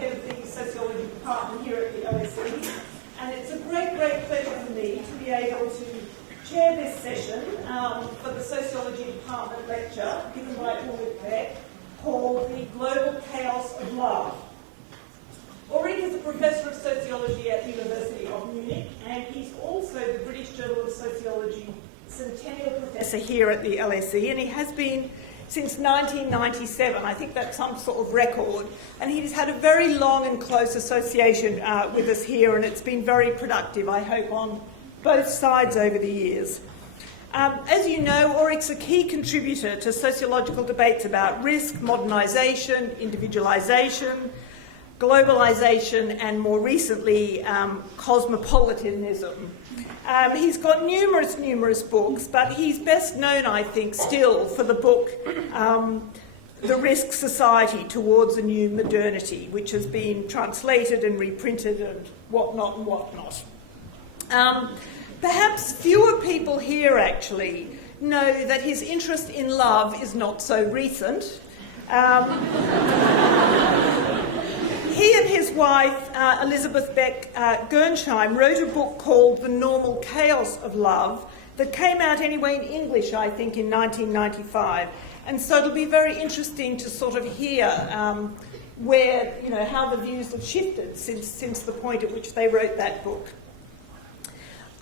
head of the Sociology department here at the LSE, and it's a great pleasure for me to be able to chair this session for the Sociology department lecture given by Ulrich Beck called The Global Chaos of Love. Ulrich is a professor of sociology at the University of Munich, and he's also the British Journal of Sociology Centennial professor here at the LSE, and he has been since 1997. I think that's some sort of record, and he's had a very long and close association with us here, and it's been very productive, I hope, on both sides over the years. As you know, Ulrich's a key contributor to sociological debates about risk, modernisation, individualisation, globalisation, and more recently, cosmopolitanism. He's got numerous books, but he's best known, I think, still for the book The Risk Society Towards a New Modernity, which has been translated and reprinted and whatnot. Perhaps fewer people here actually know that his interest in love is not so recent. He and his wife, Elizabeth Beck Gernsheim, wrote a book called The Normal Chaos of Love that came out anyway in English, I think, in 1995. And so it'll be very interesting to sort of hear where, how the views have shifted since the point at which they wrote that book.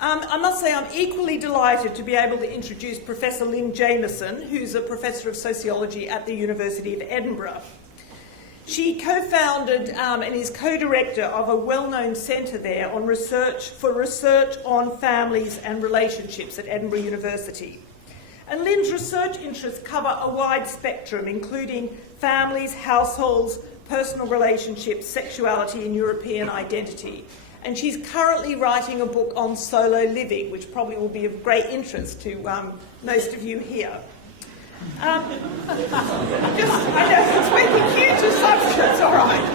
I must say I'm equally delighted to be able to introduce Professor Lynn Jamieson, who's a professor of sociology at the University of Edinburgh. She co-founded and is co-director of a well-known centre there on research on families and relationships at Edinburgh University. And Lynn's research interests cover a wide spectrum, including families, households, personal relationships, sexuality, and European identity. And she's currently writing a book on solo living, which probably will be of great interest to most of you here. I know it's making huge assumptions, all right.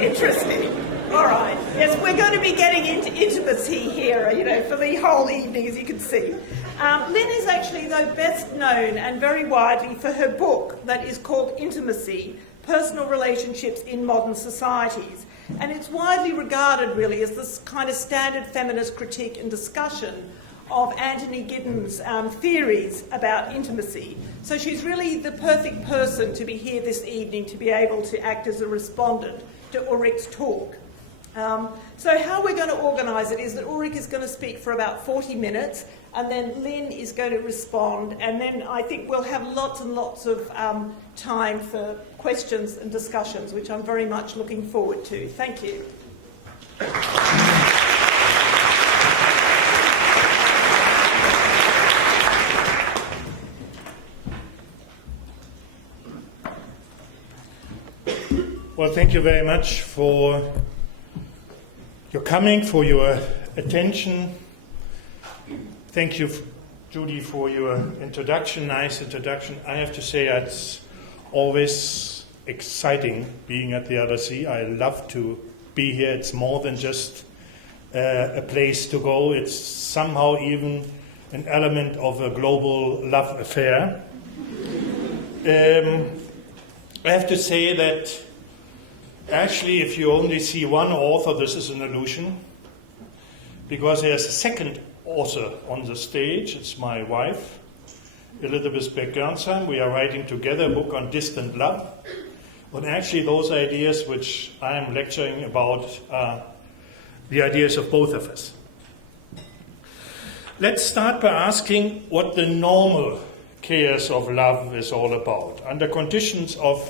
Interesting. All right. Yes, we're going to be getting into intimacy here, for the whole evening, as you can see. Lynn is actually, though, best known and very widely for her book that is called Intimacy, Personal Relationships in Modern Societies. And it's widely regarded, really, as this kind of standard feminist critique and discussion of Anthony Giddens' theories about intimacy. So she's really the perfect person to be here this evening to be able to act as a respondent to Ulrich's talk. So how we're going to organise it is that Ulrich is going to speak for about 40 minutes, and then Lynn is going to respond, and then I think we'll have lots and lots of time for questions and discussions, which I'm very much looking forward to. Thank you. Well, thank you very much for your coming, for your attention. Thank you, Judy, for your introduction, nice introduction. I have to say it's always exciting being at the LSE. I love to be here. It's more than just a place to go. It's somehow even an element of a global love affair. I have to say that actually, if you only see one author, this is an illusion, because there's a second author on the stage. It's my wife, Elizabeth Beck Gernsheim. We are writing together a book on distant love. But actually, those ideas which I am lecturing about are the ideas of both of us. Let's start by asking what the normal chaos of love is all about. Under conditions of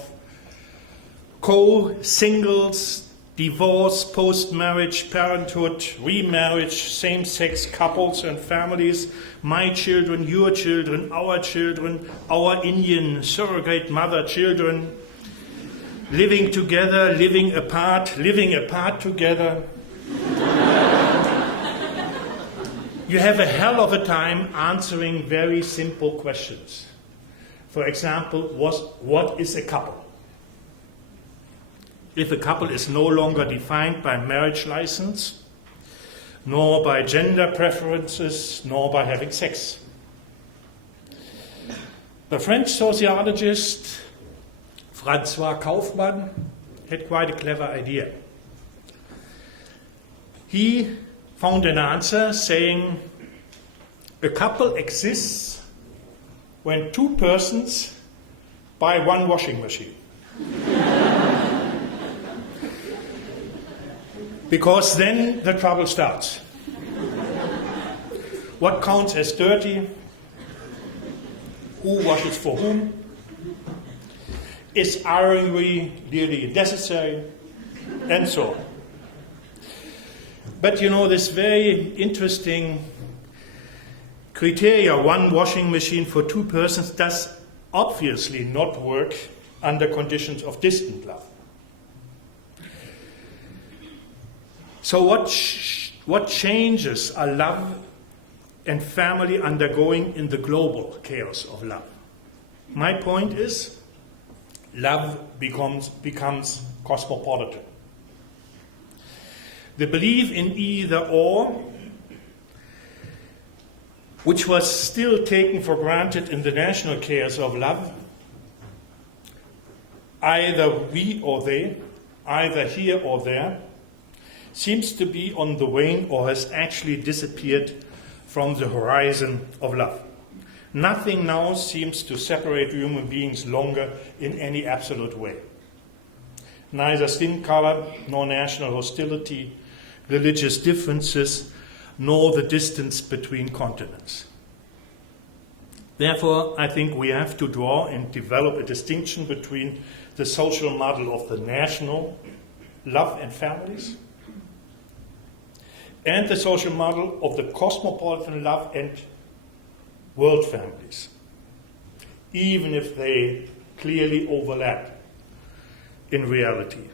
co-singles, divorce, post-marriage, parenthood, remarriage, same-sex couples and families, my children, your children, our Indian surrogate mother children, living together, living apart together. You have a hell of a time answering very simple questions. For example, what is a couple? If a couple is no longer defined by marriage license, nor by gender preferences, nor by having sex. The French sociologist François Kaufmann had quite a clever idea. He found an answer saying a couple exists when two persons buy one washing machine. Because then the trouble starts. What counts as dirty? Who washes for whom? Is ironry really necessary? And so on. But you know, this very interesting criteria, one washing machine for two persons, does obviously not work under conditions of distant love. So what changes are love and family undergoing in the global chaos of love? My point is, love becomes cosmopolitan. The belief in either or, which was still taken for granted in the national chaos of love, either we or they, either here or there, seems to be on the wane or has actually disappeared from the horizon of love. Nothing now seems to separate human beings longer in any absolute way. Neither skin color, nor national hostility, religious differences, nor the distance between continents. Therefore, I think we have to draw and develop a distinction between the social model of the national love and families and the social model of the cosmopolitan love and world families, even if they clearly overlap in reality.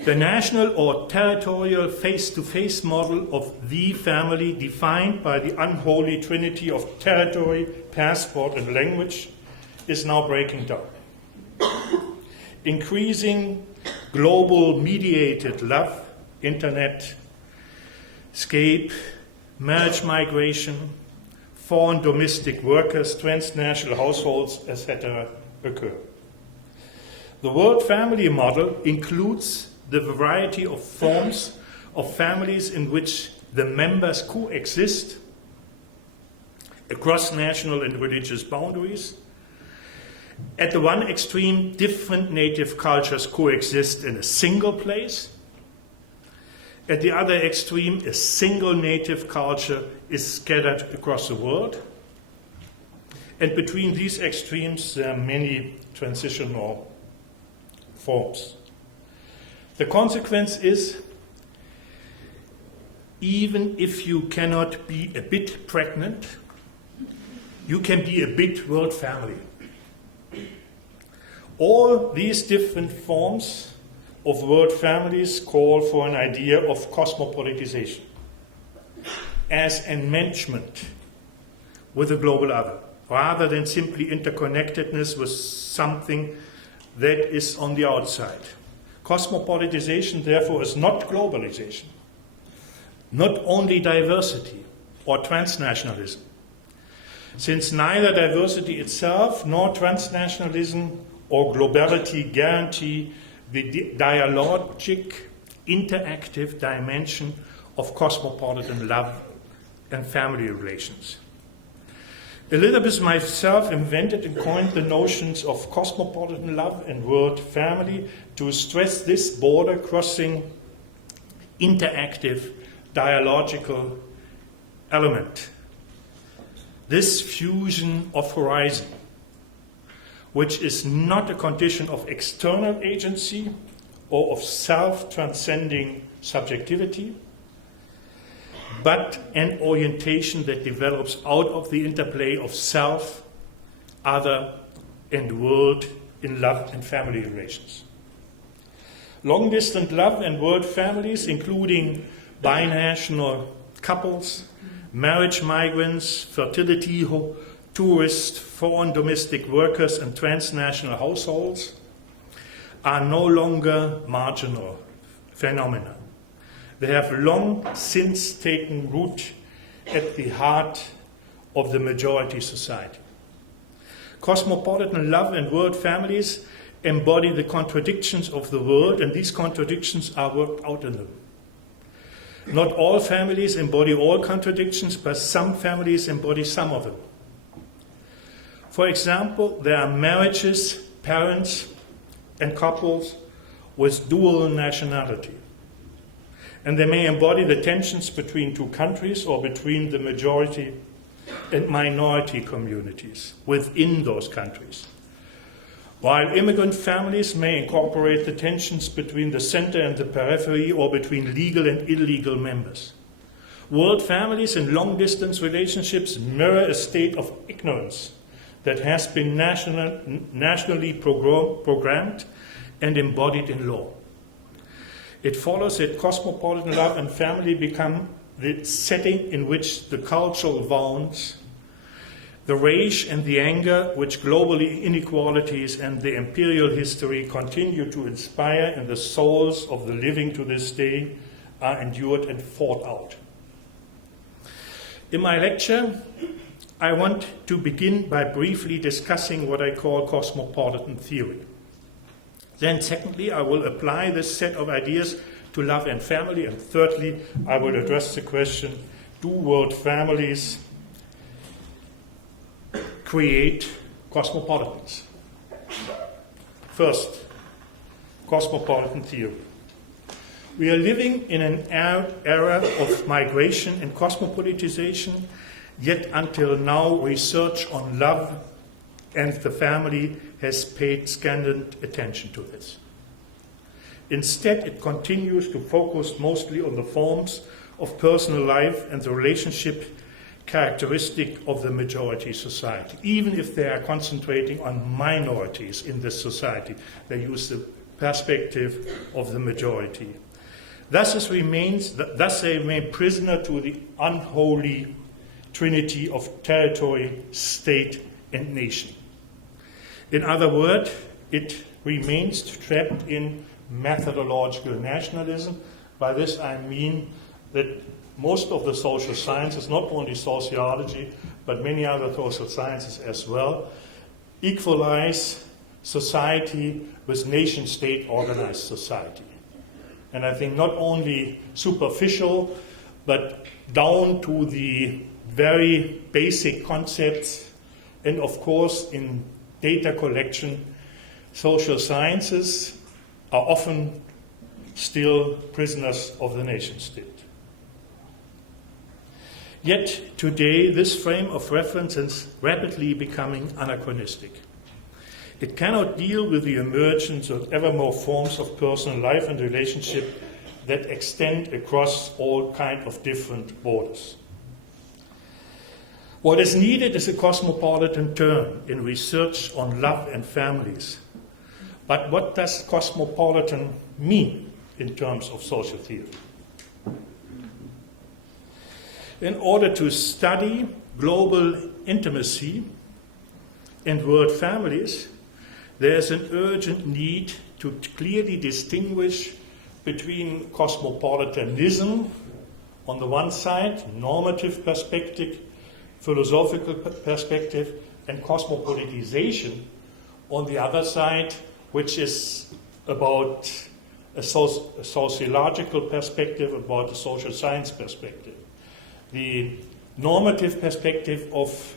The national or territorial face-to-face model of the family, defined by the unholy trinity of territory, passport, and language, is now breaking down. Increasing global mediated love, internet, escape, marriage migration, foreign domestic workers, transnational households, etc. occur. The world family model includes the variety of forms of families in which the members coexist across national and religious boundaries. At the one extreme, different native cultures coexist in a single place. At the other extreme, a single native culture is scattered across the world. And between these extremes, there are many transitional forms. The consequence is, even if you cannot be a bit pregnant, you can be a bit world family. All these different forms of world families call for an idea of cosmopolitization as enmeshment with a global other, rather than simply interconnectedness with something that is on the outside. Cosmopolitization, therefore, is not globalization, not only diversity or transnationalism, since neither diversity itself nor transnationalism or globality guarantee the dialogic, interactive dimension of cosmopolitan love and family relations. Elizabeth and myself invented and coined the notions of cosmopolitan love and world family to stress this border-crossing, interactive, dialogical element. This fusion of horizon, which is not a condition of external agency or of self-transcending subjectivity, but an orientation that develops out of the interplay of self, other, and world in love and family relations. Long-distance love and world families, including binational couples, marriage migrants, fertility, tourists, foreign domestic workers, and transnational households, are no longer marginal phenomena. They have long since taken root at the heart of the majority society. Cosmopolitan love and world families embody the contradictions of the world, and these contradictions are worked out in them. Not all families embody all contradictions, but some families embody some of them. For example, there are marriages, parents, and couples with dual nationality. And they may embody the tensions between two countries or between the majority and minority communities within those countries. While immigrant families may incorporate the tensions between the center and the periphery or between legal and illegal members. World families and long-distance relationships mirror a state of ignorance that has been nationally programmed and embodied in law. It follows that cosmopolitan love and family become the setting in which the cultural wounds, the rage and the anger which global inequalities and the imperial history continue to inspire in the souls of the living to this day are endured and fought out. In my lecture, I want to begin by briefly discussing what I call cosmopolitan theory. Then secondly, I will apply this set of ideas to love and family. And thirdly, I will address the question, do world families create cosmopolitans? First, cosmopolitan theory. We are living in an era of migration and cosmopolitization, yet until now research on love and the family has paid scant attention to this. Instead, it continues to focus mostly on the forms of personal life and the relationship characteristic of the majority society. Even if they are concentrating on minorities in this society, they use the perspective of the majority. Thus they remain prisoner to the unholy trinity of territory, state, and nation. In other words, it remains trapped in methodological nationalism. By this I mean that most of the social sciences, not only sociology, but many other social sciences as well, equalize society with nation-state organized society. And I think not only superficial, but down to the very basic concepts. And of course, in data collection, social sciences are often still prisoners of the nation-state. Yet today, this frame of reference is rapidly becoming anachronistic. It cannot deal with the emergence of ever more forms of personal life and relationship that extend across all kinds of different borders. What is needed is a cosmopolitan turn in research on love and families. But what does cosmopolitan mean in terms of social theory? In order to study global intimacy and world families, there is an urgent need to clearly distinguish between cosmopolitanism on the one side, normative perspective, philosophical perspective, and cosmopolitization on the other side, which is about a sociological perspective, about a social science perspective. The normative perspective of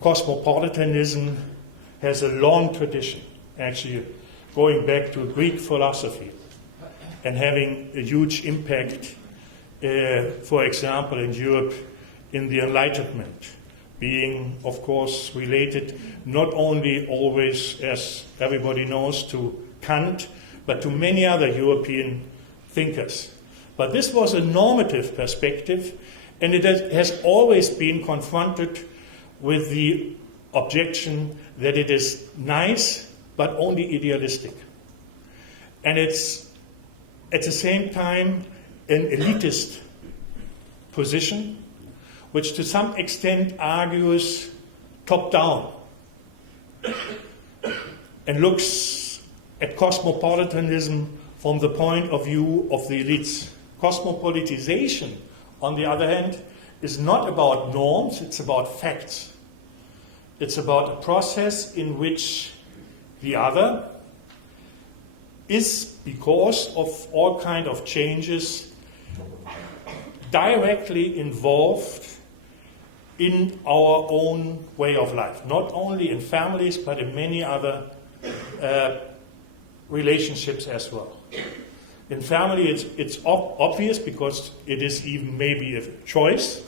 cosmopolitanism has a long tradition, actually going back to Greek philosophy and having a huge impact, for example, in Europe in the Enlightenment, being, of course, related not only always, as everybody knows, to Kant, but to many other European thinkers. But this was a normative perspective, and it has always been confronted with the objection that it is nice, but only idealistic. And it's, at the same time, an elitist position, which to some extent argues top-down and looks at cosmopolitanism from the point of view of the elites. Cosmopolitization, on the other hand, is not about norms, it's about facts. It's about a process in which the other is, because of all kind of changes, directly involved in our own way of life, not only in families, but in many other relationships as well. In family, it's obvious because it is even maybe a choice,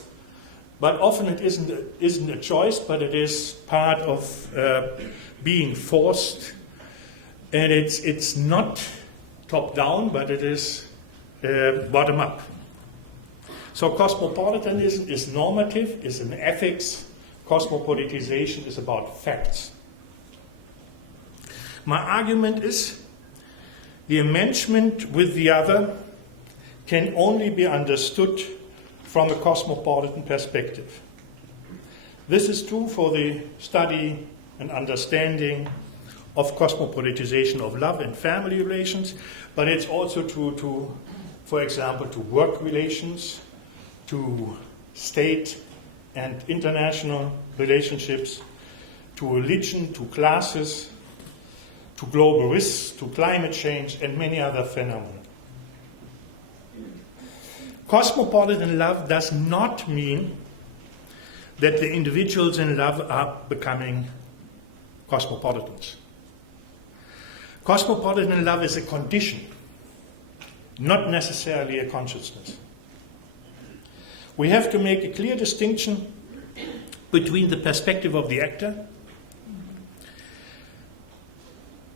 but often it isn't a choice, but it is part of being forced, and it's not top down, but it is bottom up. So cosmopolitanism is normative, is an ethics. Cosmopolitization is about facts. My argument is the enmeshment with the other can only be understood from a cosmopolitan perspective. This is true for the study and understanding of cosmopolitization of love and family relations, but it's also true to, for example, to work relations, to state and international relationships, to religion, to classes, to global risks, to climate change, and many other phenomena. Cosmopolitan love does not mean that the individuals in love are becoming cosmopolitans. Cosmopolitan love is a condition, not necessarily a consciousness. We have to make a clear distinction between the perspective of the actor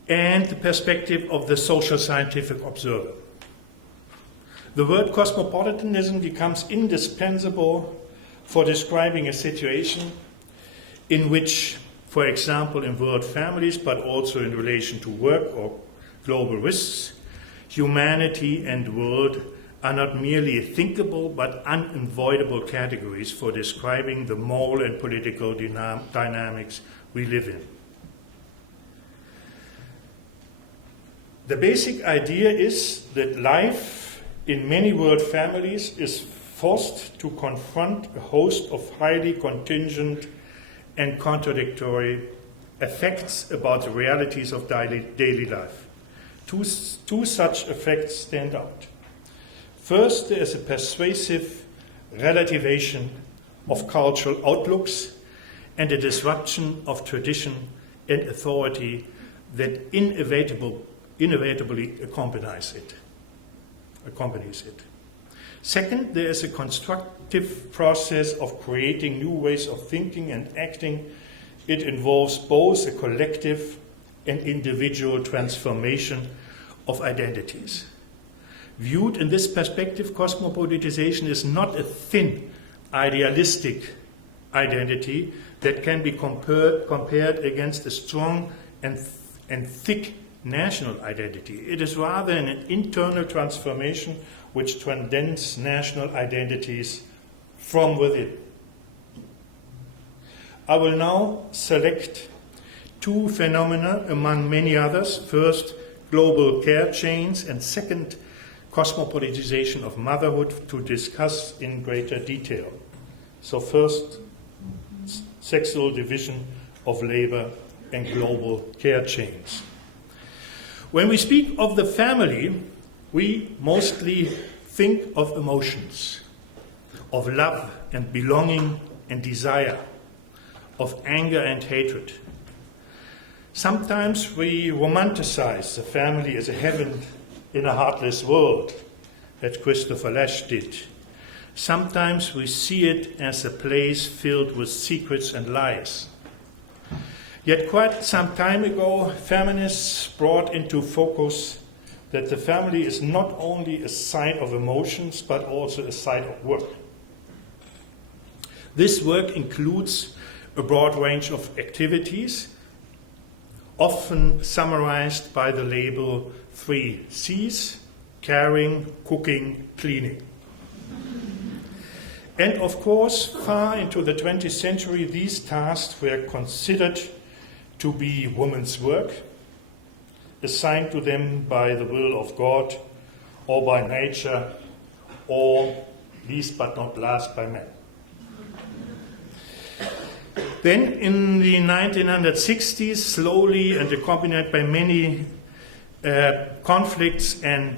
and the perspective of the social scientific observer. The word cosmopolitanism becomes indispensable for describing a situation in which, for example, in world families, but also in relation to work or global risks, humanity and world are not merely thinkable but unavoidable categories for describing the moral and political dynamics we live in. The basic idea is that life in many world families is forced to confront a host of highly contingent and contradictory effects about the realities of daily life. Two such effects stand out. First, there is a persuasive relativation of cultural outlooks and a disruption of tradition and authority that inevitably accompanies it. Second, there is a constructive process of creating new ways of thinking and acting. It involves both a collective and individual transformation of identities. Viewed in this perspective, cosmopolitization is not a thin, idealistic identity that can be compared against a strong and thick national identity. It is rather an internal transformation which transcends national identities from within. I will now select two phenomena among many others. First, global care chains, and second, cosmopolitization of motherhood, to discuss in greater detail. So first, sexual division of labor and global care chains. When we speak of the family, we mostly think of emotions, of love and belonging and desire, of anger and hatred. Sometimes we romanticize the family as a heaven in a heartless world, as Christopher Lasch did. Sometimes we see it as a place filled with secrets and lies. Yet quite some time ago, feminists brought into focus that the family is not only a site of emotions, but also a site of work. This work includes a broad range of activities, often summarized by the label 3 C's: caring, cooking, cleaning. And of course, far into the 20th century, these tasks were considered to be women's work, assigned to them by the will of God or by nature, or least but not last by men. Then in the 1960s, slowly and accompanied by many conflicts and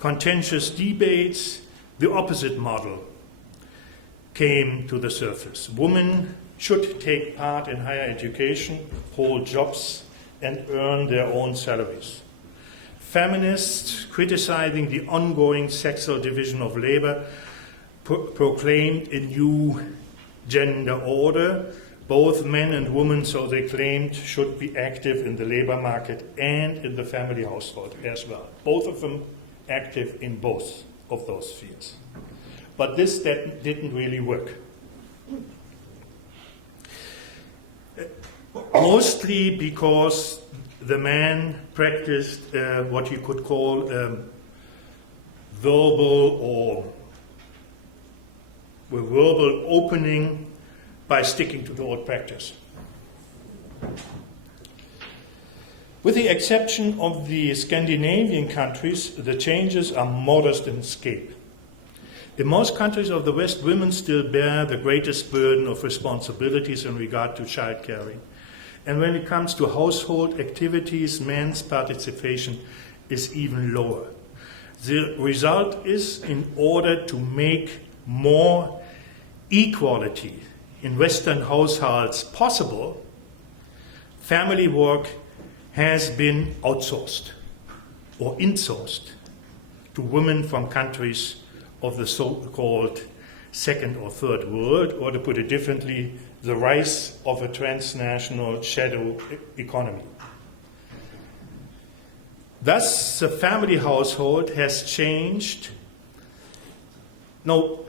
contentious debates, the opposite model came to the surface. Women should take part in higher education, hold jobs, and earn their own salaries. Feminists, criticizing the ongoing sexual division of labor, proclaimed a new gender order. Both men and women, so they claimed, should be active in the labor market and in the family household as well. Both of them active in both of those fields. But this didn't really work. Mostly because the man practiced what you could call verbal opening by sticking to the old practice. With the exception of the Scandinavian countries, the changes are modest in scale. In most countries of the West, women still bear the greatest burden of responsibilities in regard to child caring. And when it comes to household activities, men's participation is even lower. The result is, in order to make more equality in Western households possible, family work has been outsourced or insourced to women from countries of the so-called second or third world, or to put it differently, the rise of a transnational shadow economy. Thus, the family household has changed. Now,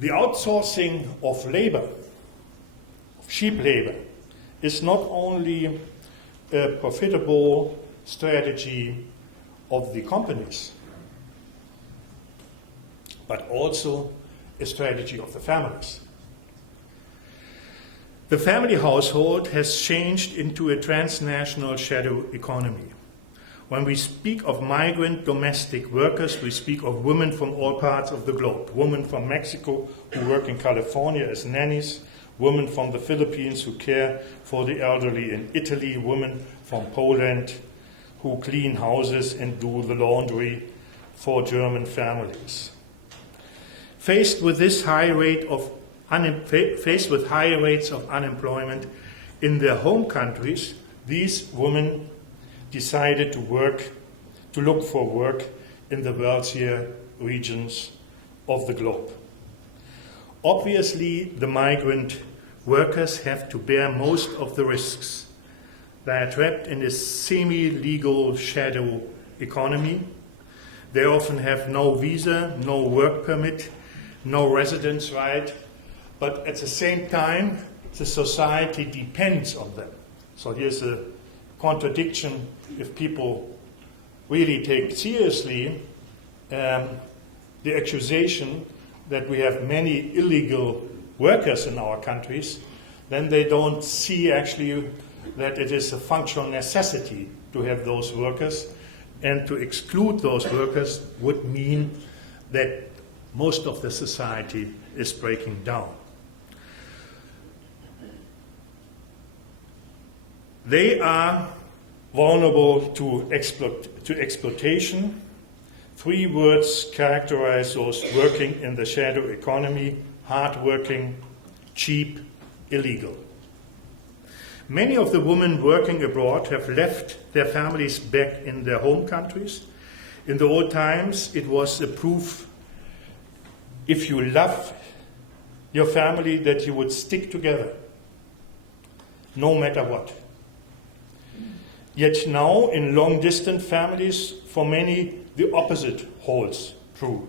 the outsourcing of labor, of cheap labor, is not only a profitable strategy of the companies, but also a strategy of the families. The family household has changed into a transnational shadow economy. When we speak of migrant domestic workers, we speak of women from all parts of the globe. Women from Mexico who work in California as nannies, women from the Philippines who care for the elderly in Italy, women from Poland who clean houses and do the laundry for German families. Faced with high rates of unemployment in their home countries, these women decided to look for work in the wealthier regions of the globe. Obviously, the migrant workers have to bear most of the risks. They are trapped in a semi-legal shadow economy. They often have no visa, no work permit, no residence right, but at the same time, the society depends on them. So here's a contradiction if people really take seriously the accusation that we have many illegal workers in our countries, then they don't see actually that it is a functional necessity to have those workers, and to exclude those workers would mean that most of the society is breaking down. They are vulnerable to exploitation. 3 words characterize those working in the shadow economy: hardworking, cheap, illegal. Many of the women working abroad have left their families back in their home countries. In the old times, it was a proof, if you love your family, that you would stick together, no matter what. Yet now, in long-distance families, for many, the opposite holds true.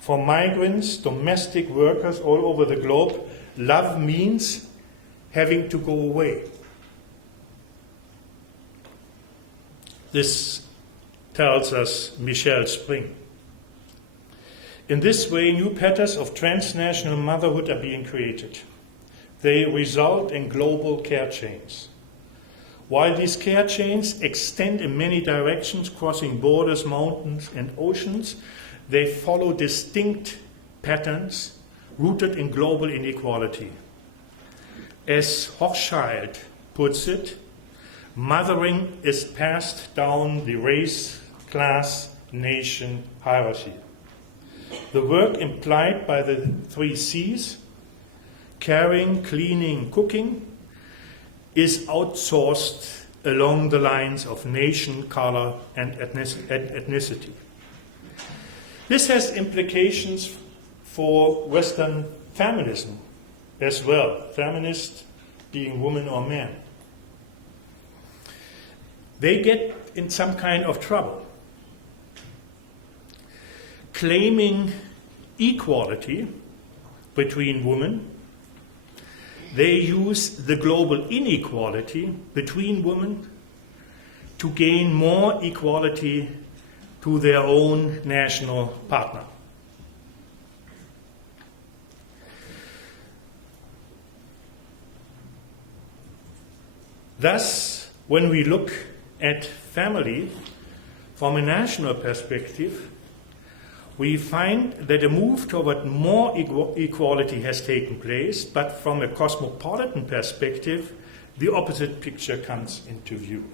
For migrants, domestic workers all over the globe, love means having to go away. This tells us Michelle Spring. In this way, new patterns of transnational motherhood are being created. They result in global care chains. While these care chains extend in many directions, crossing borders, mountains, and oceans, they follow distinct patterns rooted in global inequality. As Hochschild puts it, mothering is passed down the race, class, nation hierarchy. The work implied by the 3 C's, caring, cleaning, cooking, is outsourced along the lines of nation, color, and ethnicity. This has implications for Western feminism as well, feminists being women or men. They get in some kind of trouble. Claiming equality between women, they use the global inequality between women to gain more equality to their own national partner. Thus, when we look at family from a national perspective, we find that a move toward more equality has taken place, but from a cosmopolitan perspective, the opposite picture comes into view.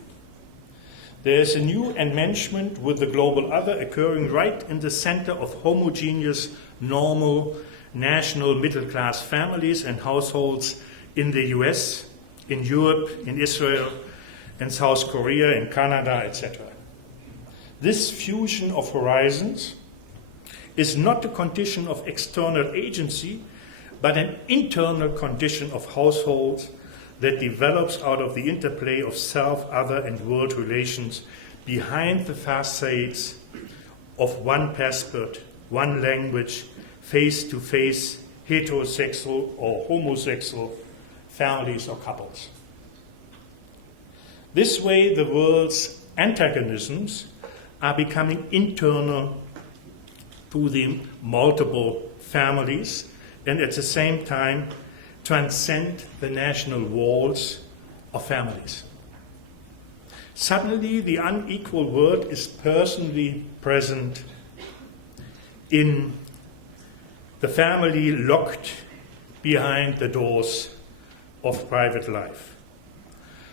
There is a new enmeshment with the global other occurring right in the center of homogeneous, normal, national middle-class families and households in the US, in Europe, in Israel, in South Korea, in Canada, etc. This fusion of horizons is not a condition of external agency, but an internal condition of households that develops out of the interplay of self, other, and world relations behind the facades of one passport, one language, face-to-face, heterosexual or homosexual families or couples. This way, the world's antagonisms are becoming internal to the multiple families, and at the same time transcend the national walls of families. Suddenly, the unequal world is personally present in the family, locked behind the doors of private life.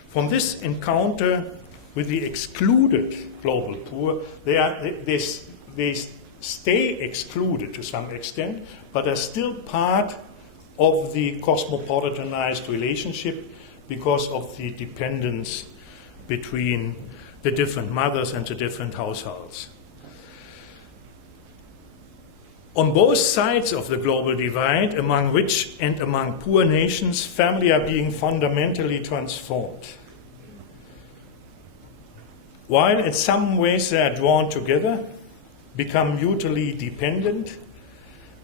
From this encounter with the excluded global poor, they stay excluded to some extent, but are still part of the cosmopolitanized relationship because of the dependence between the different mothers and the different households. On both sides of the global divide, among rich and among poor nations, families are being fundamentally transformed. While in some ways they are drawn together, become mutually dependent,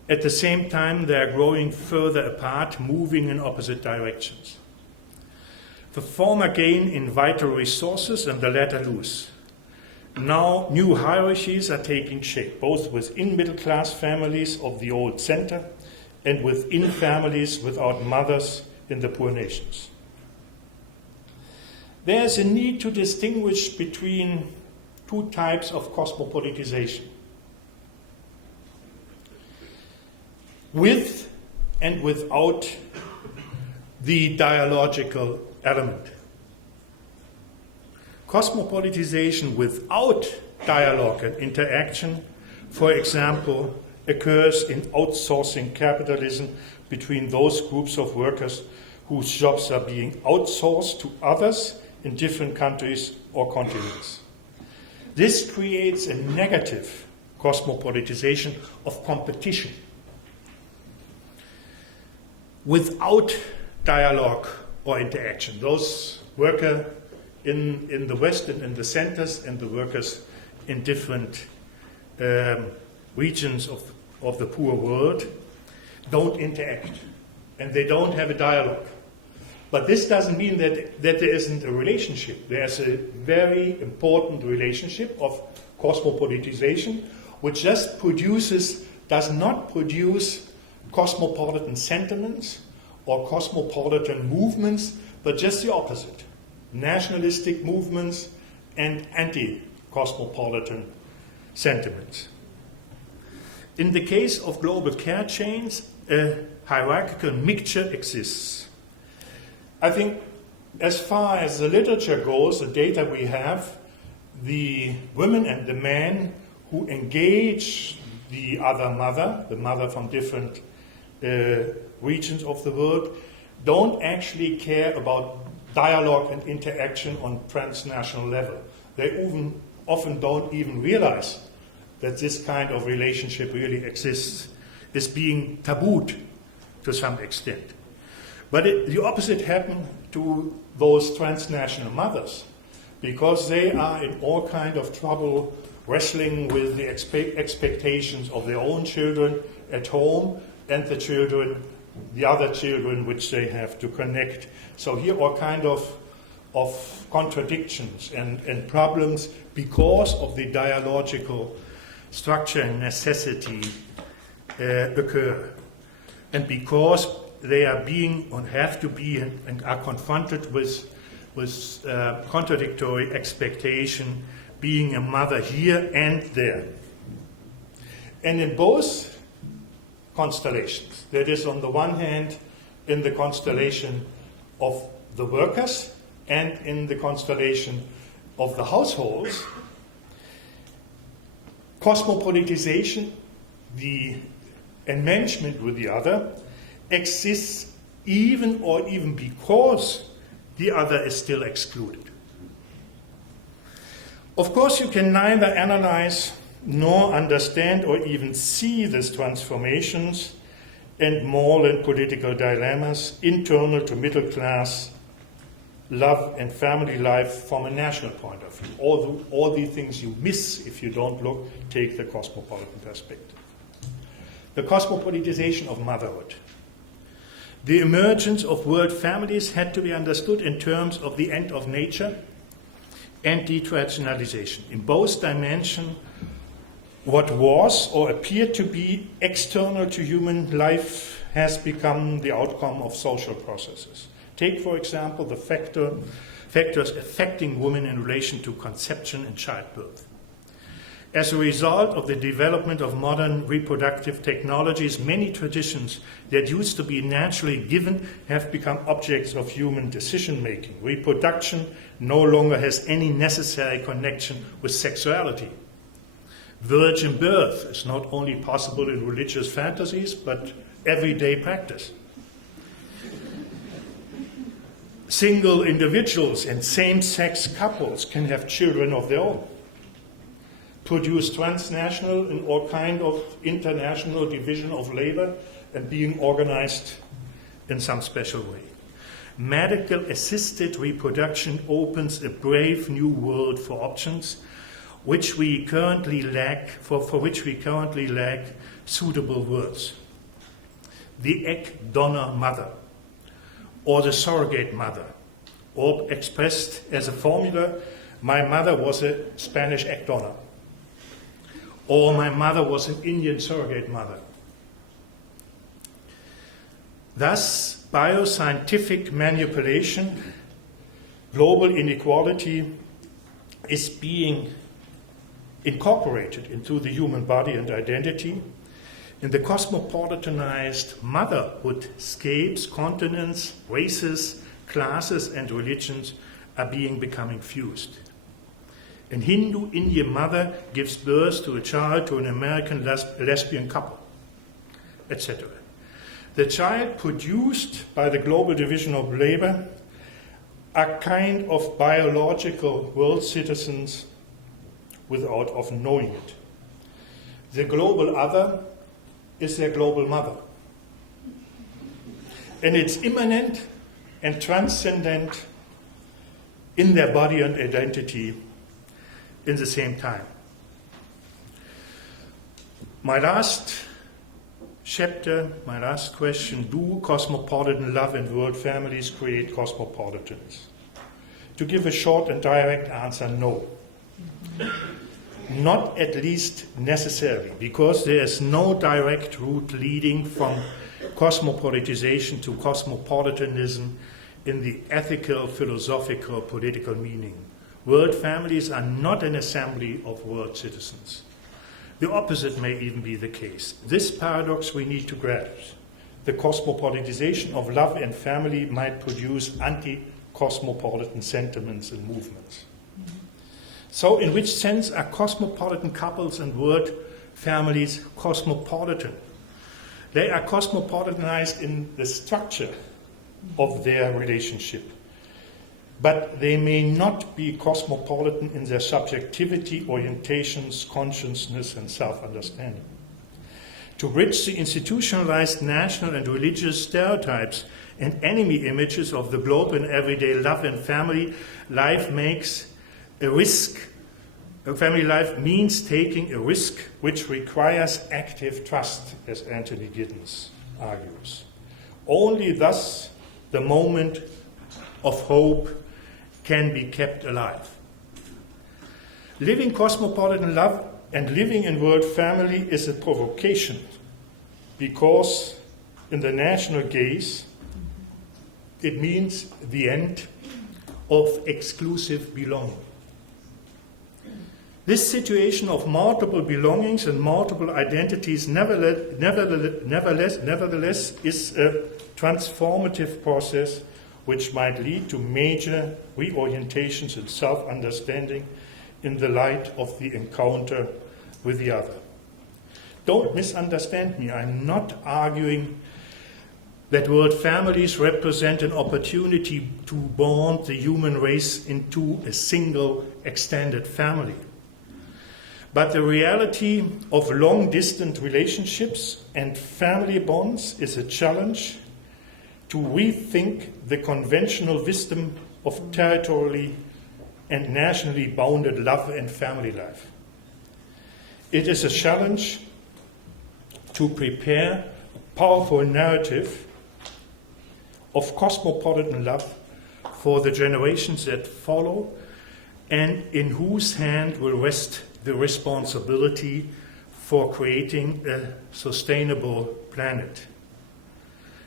at the same time they are growing further apart, moving in opposite directions. The former gain in vital resources and the latter lose. Now new hierarchies are taking shape, both within middle-class families of the old center and within families without mothers in the poor nations. There is a need to distinguish between two types of cosmopolitization. With and without the dialogical element. Cosmopolitization without dialogue and interaction, for example, occurs in outsourcing capitalism between those groups of workers whose jobs are being outsourced to others in different countries or continents. This creates a negative cosmopolitization of competition without dialogue or interaction. Those workers in the West and in the centers and the workers in different regions of the poor world don't interact and they don't have a dialogue. But this doesn't mean that there isn't a relationship. There's a very important relationship of cosmopolitization which does not produce cosmopolitan sentiments or cosmopolitan movements, but just the opposite. Nationalistic movements and anti-cosmopolitan sentiments. In the case of global care chains, a hierarchical mixture exists. I think as far as the literature goes, the data we have, the women and the men who engage the other mother, the mother from different regions of the world, don't actually care about dialogue and interaction on transnational level. They often don't even realize that this kind of relationship really exists, is being tabooed to some extent. But the opposite happened to those transnational mothers, because they are in all kind of trouble wrestling with the expectations of their own children at home and the other children which they have to connect. So here are kind of contradictions and problems because of the dialogical structure and necessity occur. And because they are being and have to be and are confronted with contradictory expectation, being a mother here and there. And in both constellations, that is on the one hand in the constellation of the workers and in the constellation of the households, cosmopolitization, the enmeshment with the other, exists even because the other is still excluded. Of course, you can neither analyze nor understand or even see these transformations and moral and political dilemmas internal to middle class love and family life from a national point of view. All the things you miss if you don't take the cosmopolitan perspective. The cosmopolitization of motherhood. The emergence of world families had to be understood in terms of the end of nature and detraditionalization. In both dimensions, what was or appeared to be external to human life has become the outcome of social processes. Take, for example, the factors affecting women in relation to conception and childbirth. As a result of the development of modern reproductive technologies, many traditions that used to be naturally given have become objects of human decision-making. Reproduction no longer has any necessary connection with sexuality. Virgin birth is not only possible in religious fantasies, but everyday practice. Single individuals and same-sex couples can have children of their own. Produce transnational and all kind of international division of labor and being organized in some special way. Medical assisted reproduction opens a brave new world for options which we currently lack, for which we currently lack suitable words. The egg donor mother, or the surrogate mother, or expressed as a formula, my mother was a Spanish egg donor, or my mother was an Indian surrogate mother. Thus, bioscientific manipulation, global inequality is being incorporated into the human body and identity. In the cosmopolitanized motherhood, scapes, continents, races, classes, and religions are becoming fused. An Hindu Indian mother gives birth to a child to an American lesbian couple, etc. The child produced by the global division of labor are kind of biological world citizens without often knowing it. The global other is their global mother. And it's immanent and transcendent in their body and identity in the same time. My last chapter, my last question, do cosmopolitan love and world families create cosmopolitans? To give a short and direct answer, no. Not at least necessarily, because there is no direct route leading from cosmopolitization to cosmopolitanism in the ethical, philosophical, political meaning. World families are not an assembly of world citizens. The opposite may even be the case. This paradox we need to grasp. the cosmopolitization of love and family might produce anti-cosmopolitan sentiments and movements. So in which sense are cosmopolitan couples and word families cosmopolitan? They are cosmopolitanized in the structure of their relationship, but they may not be cosmopolitan in their subjectivity, orientations, consciousness, and self-understanding. To bridge the institutionalized national and religious stereotypes and enemy images of the globe in everyday love and family life makes a risk. Family life means taking a risk which requires active trust, as Anthony Giddens argues. Only thus the moment of hope can be kept alive. Living cosmopolitan love and living in world family is a provocation, because in the national gaze it means the end of exclusive belonging. This situation of multiple belongings and multiple identities nevertheless is a transformative process which might lead to major reorientations and self-understanding in the light of the encounter with the other. Don't misunderstand me. I'm not arguing that world families represent an opportunity to bond the human race into a single extended family. But the reality of long-distance relationships and family bonds is a challenge to rethink the conventional wisdom of territorially and nationally bounded love and family life. It is a challenge to prepare a powerful narrative of cosmopolitan love for the generations that follow, and in whose hand will rest the responsibility for creating a sustainable planet.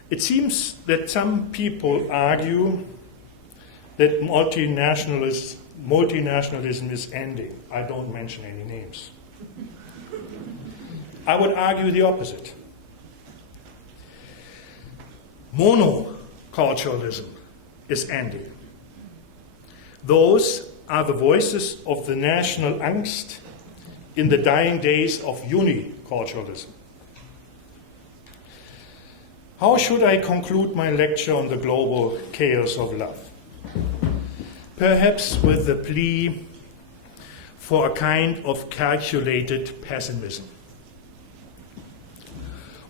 It seems that some people argue that multinationalism is ending. I don't mention any names. I would argue the opposite. Monoculturalism is ending. Those are the voices of the national angst in the dying days of uniculturalism. How should I conclude my lecture on the global chaos of love? Perhaps with a plea for a kind of calculated pessimism.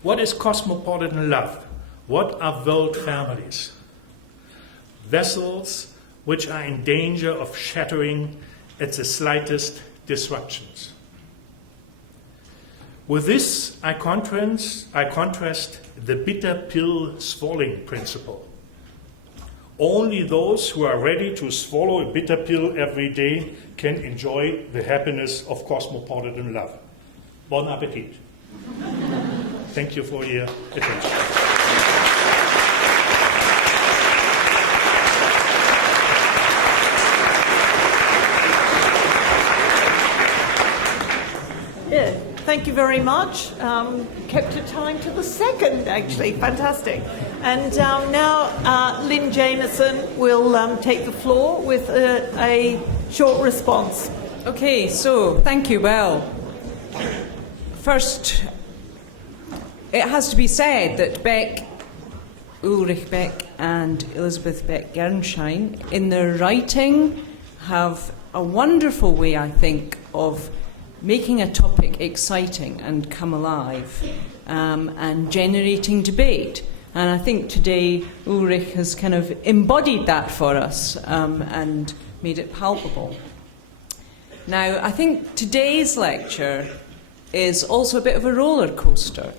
What is cosmopolitan love? What are world families? Vessels which are in danger of shattering at the slightest disruptions. With this, I contrast the bitter pill swallowing principle. Only those who are ready to swallow a bitter pill every day can enjoy the happiness of cosmopolitan love. Bon appetit. Thank you for your attention. Thank you very much. Kept your time to the second, actually. Fantastic. And now Lynn Jamieson will take the floor with a short response. Okay, so thank you. Well, first, it has to be said that Ulrich Beck and Elizabeth Beck-Gernsheim, in their writing, have a wonderful way, I think, of making a topic exciting and come alive, and generating debate. And I think today Ulrich has kind of embodied that for us and made it palpable. Now, I think today's lecture is also a bit of a roller coaster.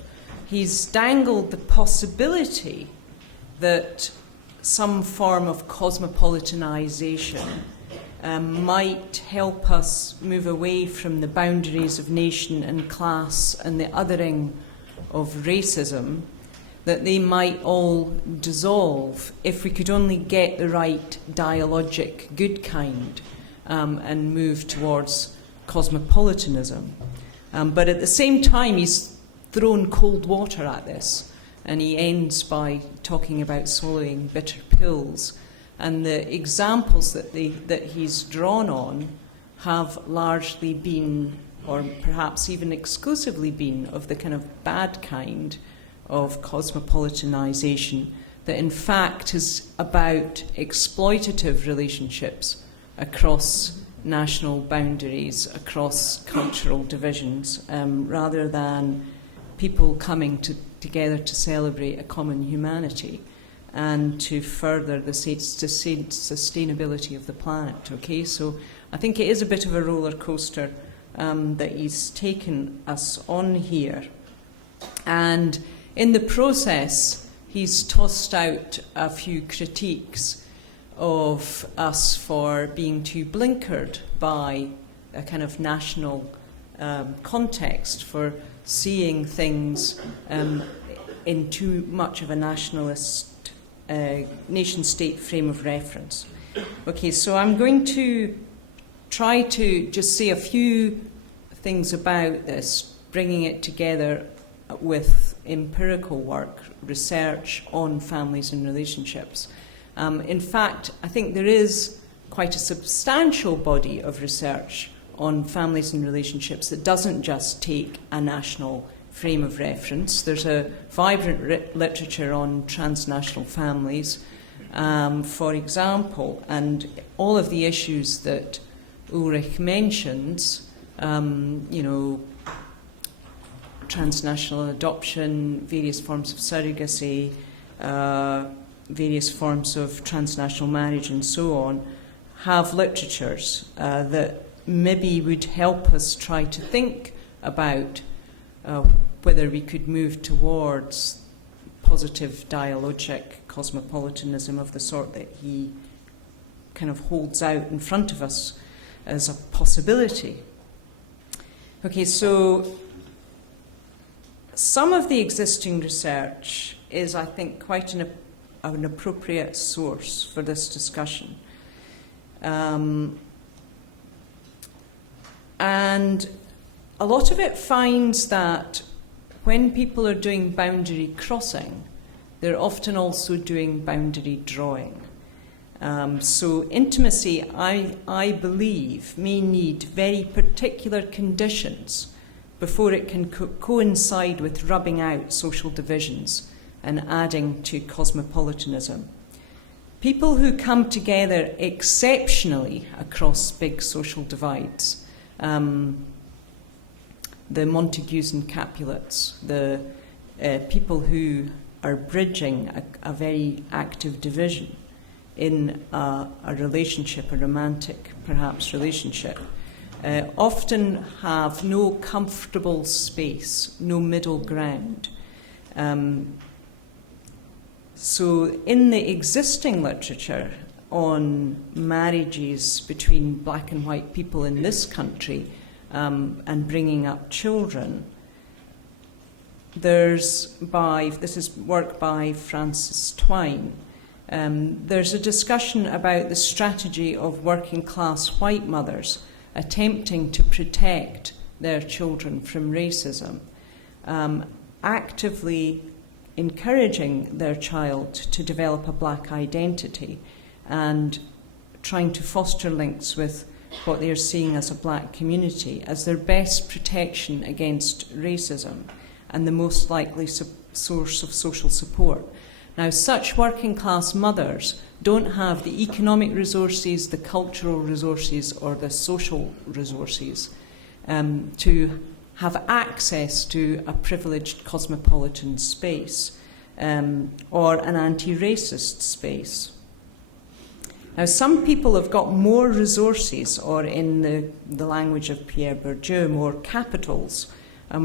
He's dangled the possibility that some form of cosmopolitanization might help us move away from the boundaries of nation and class and the othering of racism, that they might all dissolve if we could only get the right dialogic good kind and move towards cosmopolitanism. But at the same time, he's thrown cold water at this and he ends by talking about swallowing bitter pills. And the examples that he's drawn on have largely been, or perhaps even exclusively been, of the kind of bad kind of cosmopolitanization that in fact is about exploitative relationships across national boundaries, across cultural divisions, rather than people coming together to celebrate a common humanity and to further the sustainability of the planet. Okay, so I think it is a bit of a roller coaster that he's taken us on here. And in the process, he's tossed out a few critiques of us for being too blinkered by a kind of national context, for seeing things in too much of a nationalist nation-state frame of reference. Okay, so I'm going to try to just say a few things about this, bringing it together with empirical work, research on families and relationships. In fact, I think there is quite a substantial body of research on families and relationships that doesn't just take a national frame of reference. There's a vibrant literature on transnational families, for example, and all of the issues that Ulrich mentions, transnational adoption, various forms of surrogacy, various forms of transnational marriage and so on, have literatures that maybe would help us try to think about whether we could move towards positive dialogic cosmopolitanism of the sort that he kind of holds out in front of us as a possibility. Okay, so some of the existing research is, I think, quite an appropriate source for this discussion. And a lot of it finds that when people are doing boundary crossing, they're often also doing boundary drawing. So intimacy, I believe, may need very particular conditions before it can coincide with rubbing out social divisions and adding to cosmopolitanism. People who come together exceptionally across big social divides, the Montagues and Capulets, the people who are bridging a very active division in a relationship, a romantic, perhaps, relationship, often have no comfortable space, no middle ground. So in the existing literature on marriages between black and white people in this country and bringing up children, this is work by Frances Twine. There's a discussion about the strategy of working class white mothers attempting to protect their children from racism, actively encouraging their child to develop a black identity and trying to foster links with what they are seeing as a black community as their best protection against racism and the most likely source of social support. Now, such working class mothers don't have the economic resources, the cultural resources, or the social resources to have access to a privileged cosmopolitan space or an anti-racist space. Now, some people have got more resources, or in the language of Pierre Bourdieu, more capitals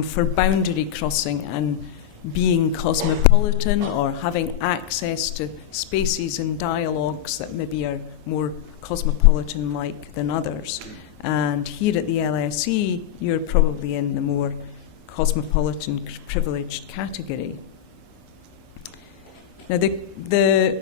for boundary crossing and being cosmopolitan, or having access to spaces and dialogues that maybe are more cosmopolitan-like than others. And here at the LSE, you're probably in the more cosmopolitan privileged category. Now, the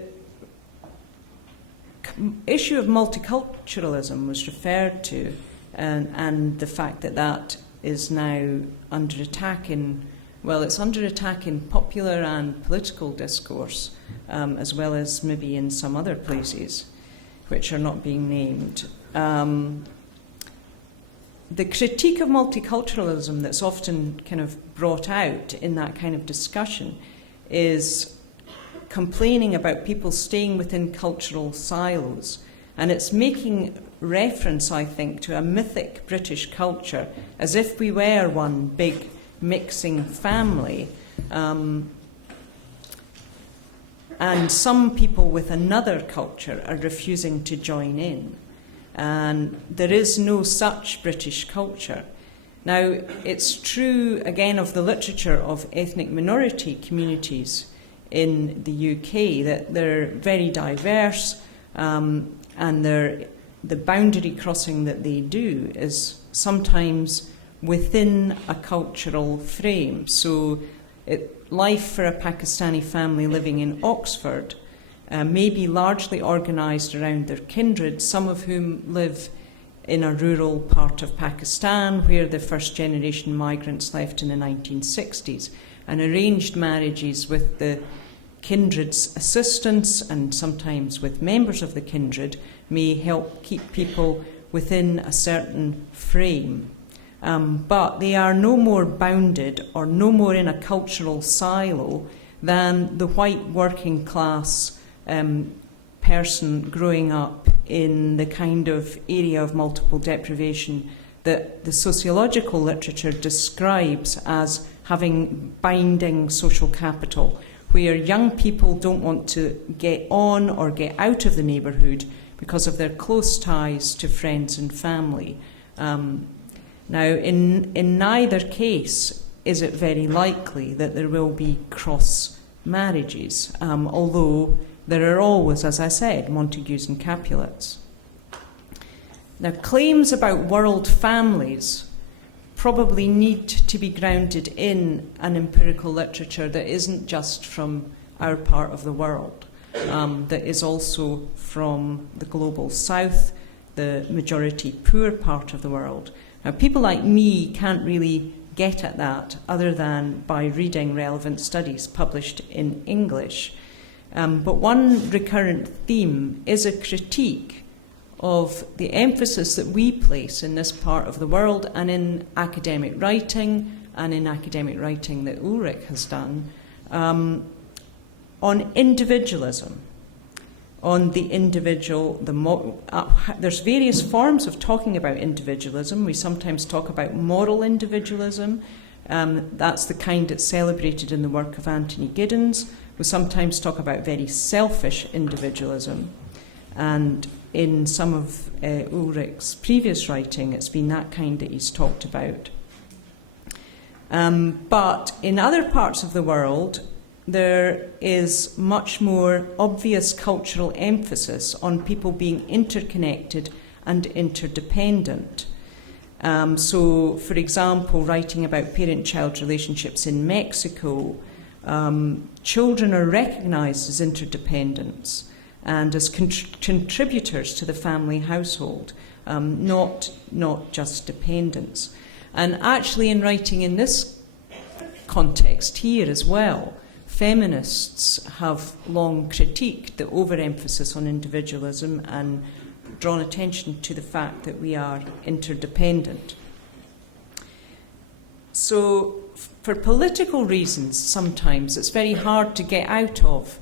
issue of multiculturalism was referred to, and the fact that that is now under attack in Well, it's under attack in popular and political discourse, as well as maybe in some other places, which are not being named. The critique of multiculturalism that's often kind of brought out in that kind of discussion is complaining about people staying within cultural silos. And it's making reference, I think, to a mythic British culture, as if we were one big mixing family. And some people with another culture are refusing to join in. And there is no such British culture. Now, it's true, again, of the literature of ethnic minority communities in the UK, that they're very diverse, and the boundary crossing that they do is sometimes within a cultural frame. So life for a Pakistani family living in Oxford may be largely organised around their kindred, some of whom live in a rural part of Pakistan where the first generation migrants left in the 1960s, and arranged marriages with the kindred's assistance and sometimes with members of the kindred may help keep people within a certain frame. But they are no more bounded or no more in a cultural silo than the white working class person growing up in the kind of area of multiple deprivation that the sociological literature describes as having binding social capital, where young people don't want to get on or get out of the neighbourhood because of their close ties to friends and family. Now, in neither case is it very likely that there will be cross marriages, although there are always, as I said, Montagues and Capulets. Now, claims about world families probably need to be grounded in an empirical literature that isn't just from our part of the world, that is also from the global south, the majority poor part of the world. Now, people like me can't really get at that other than by reading relevant studies published in English. But one recurrent theme is a critique of the emphasis that we place in this part of the world and in academic writing that Ulrich has done, on individualism, on the individual. There's various forms of talking about individualism. We sometimes talk about moral individualism. That's the kind that's celebrated in the work of Anthony Giddens. We sometimes talk about very selfish individualism. And in some of Ulrich's previous writing, it's been that kind that he's talked about. But in other parts of the world, there is much more obvious cultural emphasis on people being interconnected and interdependent. So, for example, writing about parent-child relationships in Mexico, children are recognised as interdependents and as contributors to the family household, not just dependents. And actually, in writing in this context here as well, feminists have long critiqued the overemphasis on individualism and drawn attention to the fact that we are interdependent. So, for political reasons, sometimes it's very hard to get out of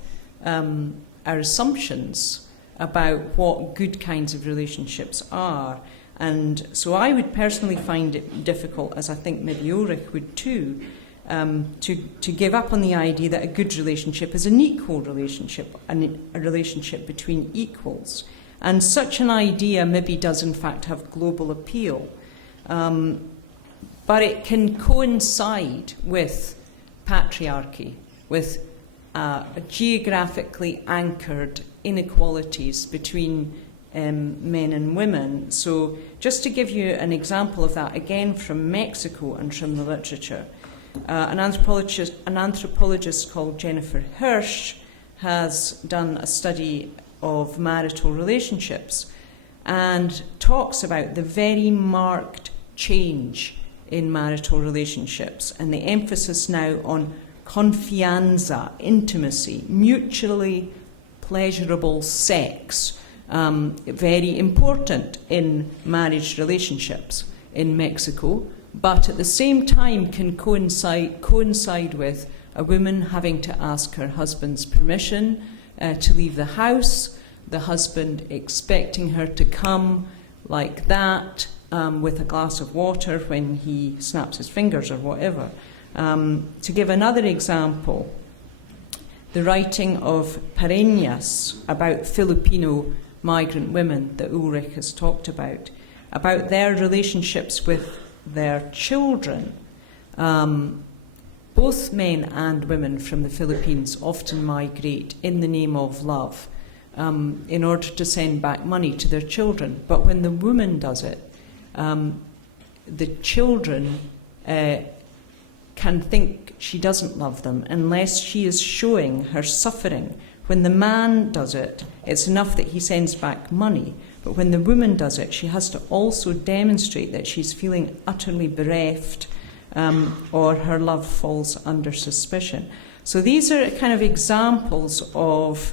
our assumptions about what good kinds of relationships are. And so I would personally find it difficult, as I think maybe Ulrich would too, to give up on the idea that a good relationship is an equal relationship, a relationship between equals. And such an idea maybe does in fact have global appeal. But it can coincide with patriarchy, with geographically anchored inequalities between men and women. So just to give you an example of that, again from Mexico and from the literature, an anthropologist called Jennifer Hirsch has done a study of marital relationships and talks about the very marked change in marital relationships, and the emphasis now on confianza, intimacy, mutually pleasurable sex, very important in marriage relationships in Mexico, but at the same time can coincide with a woman having to ask her husband's permission to leave the house, the husband expecting her to come like that with a glass of water when he snaps his fingers or whatever. To give another example, the writing of Pareñas about Filipino migrant women that Ulrich has talked about their relationships with their children. Both men and women from the Philippines often migrate in the name of love in order to send back money to their children. But when the woman does it, the children can think she doesn't love them unless she is showing her suffering. When the man does it, it's enough that he sends back money. But when the woman does it, she has to also demonstrate that she's feeling utterly bereft, or her love falls under suspicion. So these are kind of examples of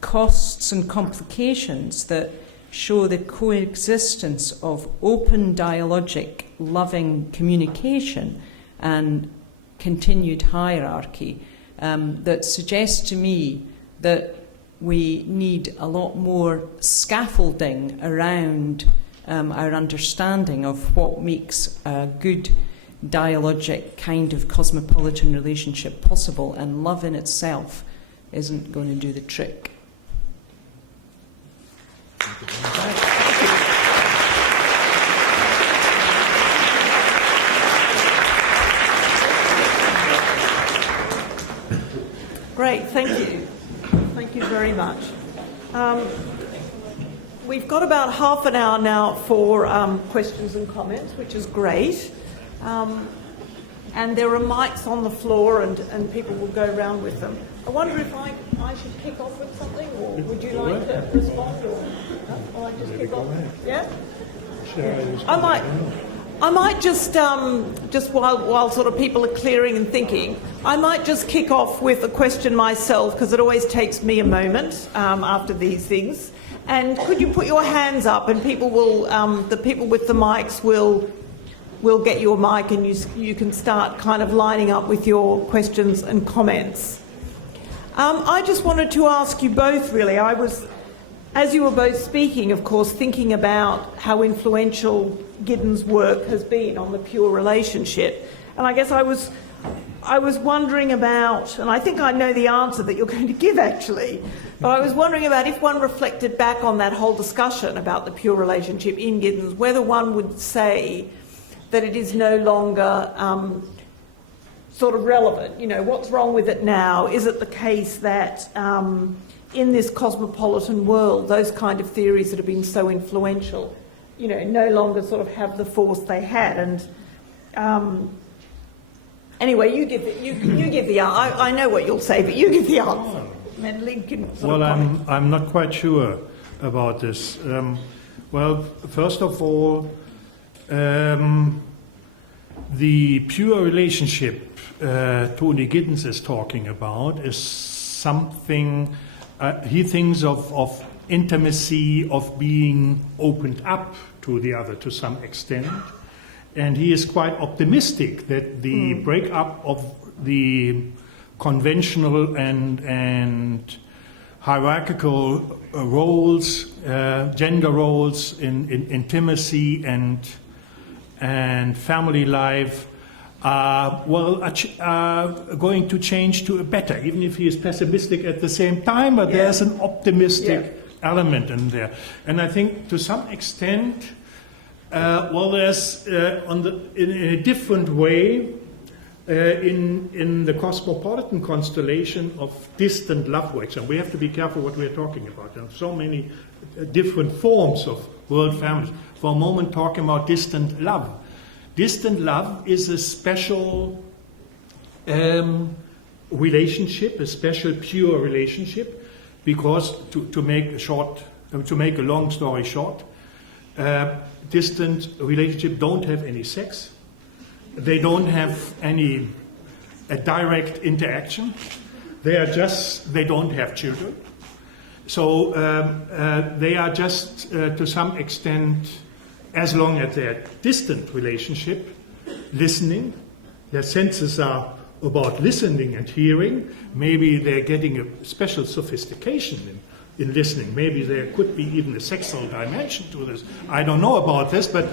costs and complications that show the coexistence of open dialogic, loving communication and continued hierarchy that suggests to me that we need a lot more scaffolding around our understanding of what makes a good dialogic kind of cosmopolitan relationship possible, and love in itself isn't going to do the trick. Great, thank you. Thank you very much. We've got about half an hour now for questions and comments, which is great. And there are mics on the floor, and people will go around with them. I wonder if I should kick off with something, or would you like to respond? Or I just kick off? Yeah? I might just while sort of people are clearing and thinking, I might just kick off with a question myself, because it always takes me a moment after these things. And could you put your hands up, and people will, the people with the mics will get you a mic, and you can start kind of lining up with your questions and comments. I just wanted to ask you both, really. I was, as you were both speaking, of course, thinking about how influential Giddens' work has been on the pure relationship. And I guess I was wondering about, and I think I know the answer that you're going to give actually, but I was wondering about if one reflected back on that whole discussion about the pure relationship in Giddens, whether one would say that it is no longer sort of relevant. You know, what's wrong with it now? Is it the case that in this cosmopolitan world, those kind of theories that have been so influential, you know, no longer sort of have the force they had? And anyway, you give the answer. I know what you'll say, but you give the answer. And Lynn can sort of comment. I'm not quite sure about this. Well, first of all, the pure relationship Tony Giddens is talking about is something he thinks of intimacy, of being opened up to the other to some extent. And he is quite optimistic that the breakup of the conventional and hierarchical roles, gender roles in intimacy and family life are going to change to a better, even if he is pessimistic at the same time, but there's an optimistic element in there. And I think to some extent, there's in a different way in the cosmopolitan constellation of distant love works, and we have to be careful what we're talking about. There are so many different forms of world families. For a moment, talking about distant love. Distant love is a special relationship, a special pure relationship, because to make a long story short, distant relationships don't have any sex. They don't have any direct interaction. They don't have children. So they are just, to some extent, as long as they're distant relationship, listening. Their senses are about listening and hearing. Maybe they're getting a special sophistication in listening. Maybe there could be even a sexual dimension to this. I don't know about this, but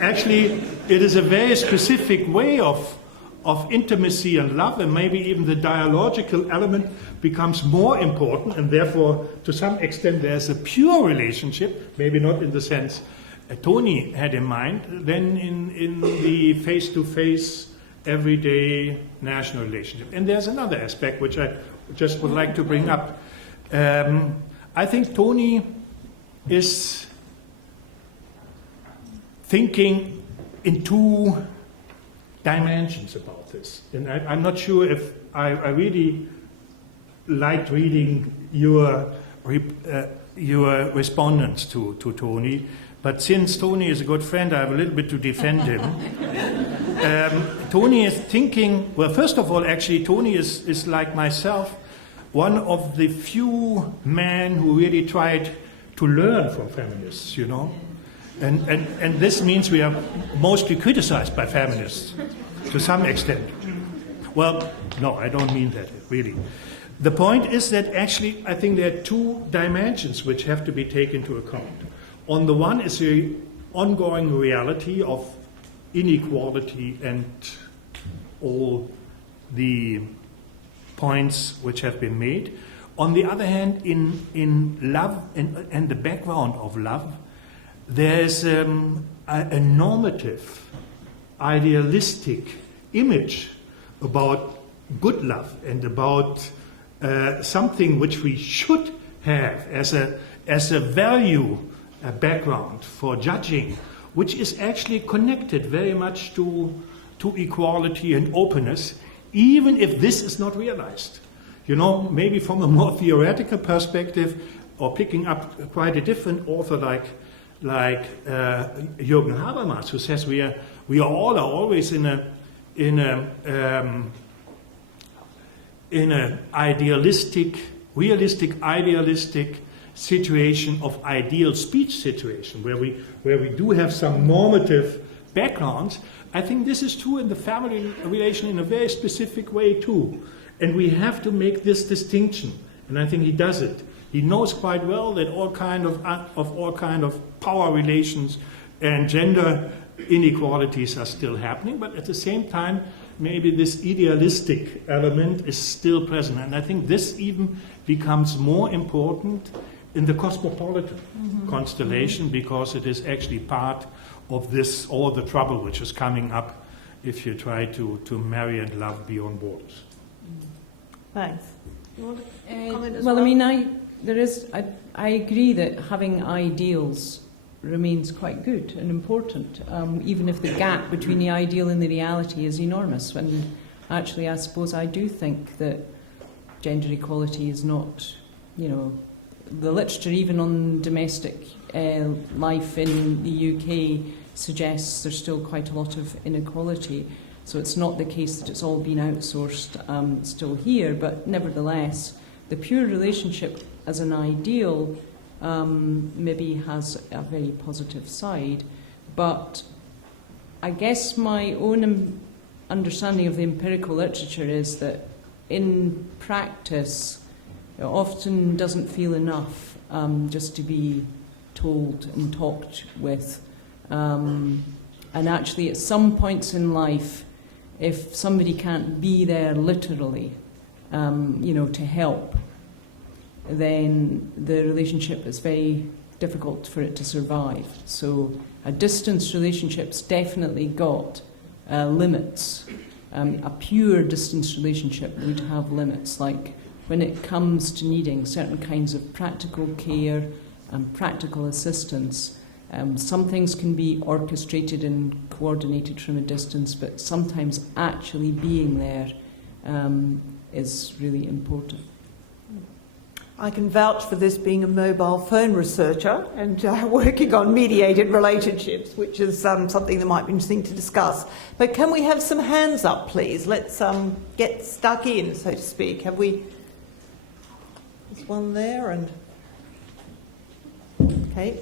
actually it is a very specific way of intimacy and love, and maybe even the dialogical element becomes more important, and therefore to some extent there's a pure relationship, maybe not in the sense Tony had in mind, than in the face-to-face, everyday national relationship. And there's another aspect which I just would like to bring up. I think Tony is thinking in two dimensions about this. And I'm not sure if I really liked reading your respondents to Tony, but since Tony is a good friend, I have a little bit to defend him. Tony is thinking, well, first of all, actually, Tony is like myself, one of the few men who really tried to learn from feminists, you know. And this means we are mostly criticized by feminists to some extent. Well, no, I don't mean that, really. The point is that actually I think there are two dimensions which have to be taken into account. On the one is the ongoing reality of inequality and all the points which have been made. On the other hand, in love and the background of love, there's a normative, idealistic image about good love and about something which we should have as a value background for judging, which is actually connected very much to equality and openness, even if this is not realized. You know, maybe from a more theoretical perspective, or picking up quite a different author like Jürgen Habermas, who says we are always in a realistic idealistic situation of ideal speech situation, where we do have some normative backgrounds. I think this is true in the family relation in a very specific way too. And we have to make this distinction, and I think he does it. He knows quite well that all kind of power relations and gender inequalities are still happening, but at the same time, maybe this idealistic element is still present. And I think this even becomes more important in the cosmopolitan constellation, because it is actually part of this, all the trouble which is coming up if you try to marry and love beyond borders. Thanks. You want to comment as well, I mean, I agree that having ideals remains quite good and important, even if the gap between the ideal and the reality is enormous. When actually, I suppose I do think that gender equality is not, you know, the literature even on domestic life in the UK suggests there's still quite a lot of inequality. So it's not the case that it's all been outsourced still here, but nevertheless, the pure relationship as an ideal maybe has a very positive side. But I guess my own understanding of the empirical literature is that in practice, it often doesn't feel enough just to be told and talked with. And actually, at some points in life, if somebody can't be there literally, to help, then the relationship is very difficult for it to survive. So a distance relationship's definitely got limits. A pure distance relationship would have limits, like when it comes to needing certain kinds of practical care and practical assistance. Some things can be orchestrated and coordinated from a distance, but sometimes actually being there is really important. I can vouch for this being a mobile phone researcher and working on mediated relationships, which is something that might be interesting to discuss. But can we have some hands up, please? Let's get stuck in, so to speak. Have we... There's one there and... Okay.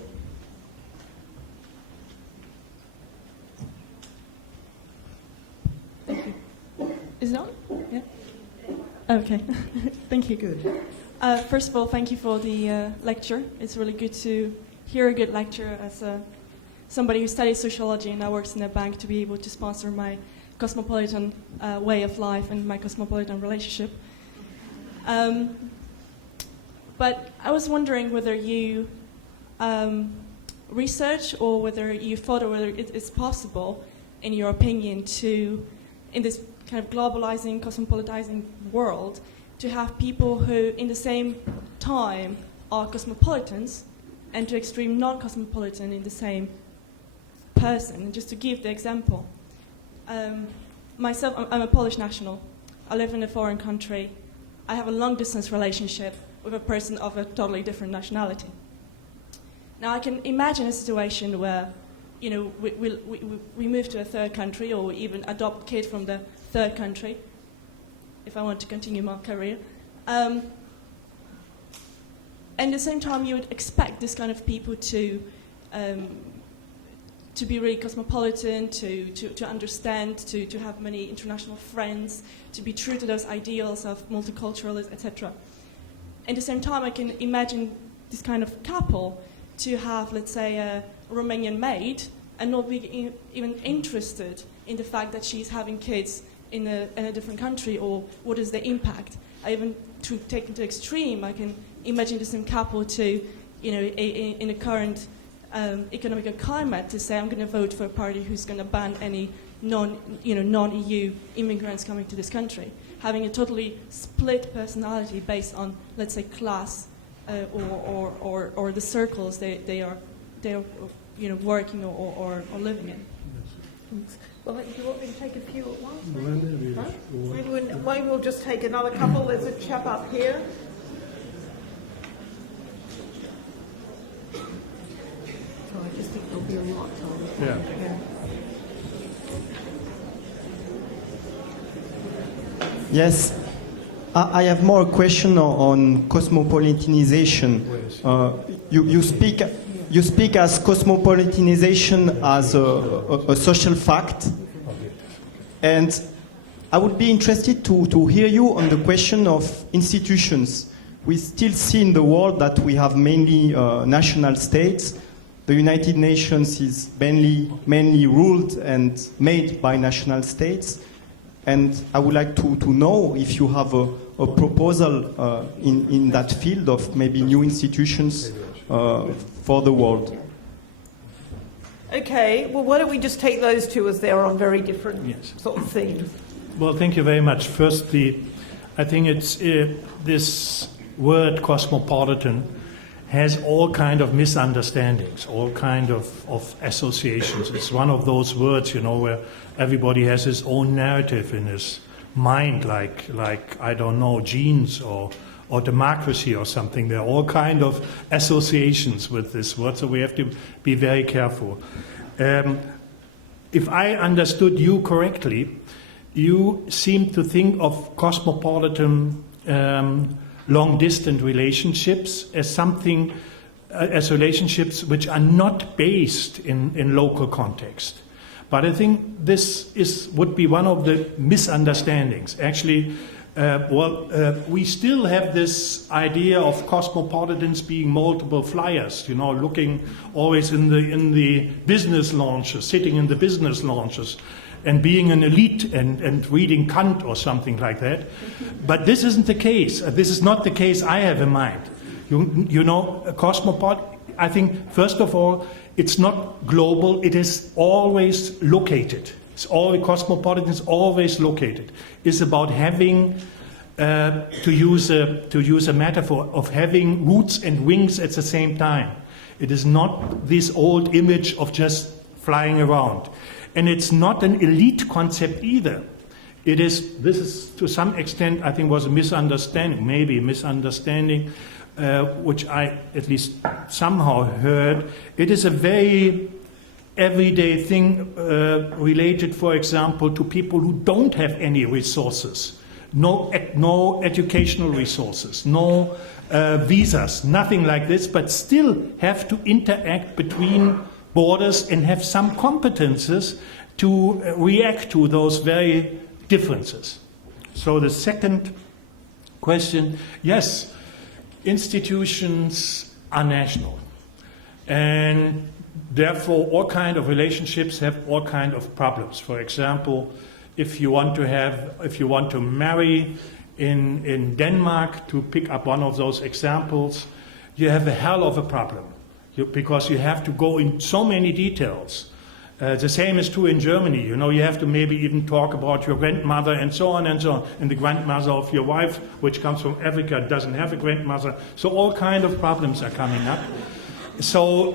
Is it on? Yeah. Okay. Thank you. Good. First of all, thank you for the lecture. It's really good to hear a good lecture as somebody who studies sociology and now works in a bank, to be able to sponsor my cosmopolitan way of life and my cosmopolitan relationship. But I was wondering whether you research or whether you thought or whether it is possible, in your opinion, to, in this kind of globalizing, cosmopolitizing world, to have people who, in the same time, are cosmopolitans and to extreme non-cosmopolitan in the same person. And just to give the example, myself, I'm a Polish national. I live in a foreign country. I have a long-distance relationship with a person of a totally different nationality. Now, I can imagine a situation where, you know, we move to a third country, or we even adopt kids from the third country, if I want to continue my career. And at the same time, you would expect this kind of people to be really cosmopolitan, to understand, to have many international friends, to be true to those ideals of multiculturalism, etc. At the same time, I can imagine this kind of couple to have, let's say, a Romanian maid and not be even interested in the fact that she's having kids in a different country, or what is the impact. I even, to take it to extreme, I can imagine the same couple to, you know, in the current economic climate, to say, I'm going to vote for a party who's going to ban any non-EU immigrants coming to this country, having a totally split personality based on, let's say, class or the circles they are you know, working or living in. Well, do you want me to take a few at once? Maybe we'll just take another couple. There's a chap up here. So I just think there'll be a lot on. Yeah. Yes, I have more a question on cosmopolitanization. You speak as cosmopolitanization as a social fact, and I would be interested to hear you on the question of institutions. We still see in the world that we have mainly national states. The United Nations is mainly ruled and made by national states. And I would like to know if you have a proposal in that field of maybe new institutions for the world. Okay, well, why don't we just take those two, as they're on very different sort of themes. Well, thank you very much. Firstly, I think it's this word cosmopolitan has all kind of misunderstandings, all kind of associations. It's one of those words, you know, where everybody has his own narrative in his mind, like I don't know, genes or democracy or something. There are all kind of associations with this word, so we have to be very careful. If I understood you correctly, you seem to think of cosmopolitan long-distance relationships as something, as relationships which are not based in local context. But I think this would be one of the misunderstandings. Actually, we still have this idea of cosmopolitans being multiple flyers, you know, looking always in the business lounges, sitting in the business lounges, and being an elite and reading Kant or something like that. But this isn't the case. This is not the case I have in mind. You know, a cosmopolitan, I think, first of all, it's not global, it is always located. Cosmopolitan is always located. It's about having, to use a metaphor, of having roots and wings at the same time. It is not this old image of just flying around. And it's not an elite concept either. This is to some extent, I think, was a misunderstanding, maybe a misunderstanding. which I at least somehow heard, it is a very everyday thing related, for example, to people who don't have any resources, no educational resources, no visas, nothing like this, but still have to interact between borders and have some competences to react to those very differences. So the second question, yes, institutions are national, and therefore all kind of relationships have all kind of problems. For example, if you want to marry in Denmark, to pick up one of those examples, you have a hell of a problem because you have to go in so many details. The same is true in Germany. You know, you have to maybe even talk about your grandmother and so on and so on. And the grandmother of your wife, which comes from Africa, doesn't have a grandmother. So all kind of problems are coming up. So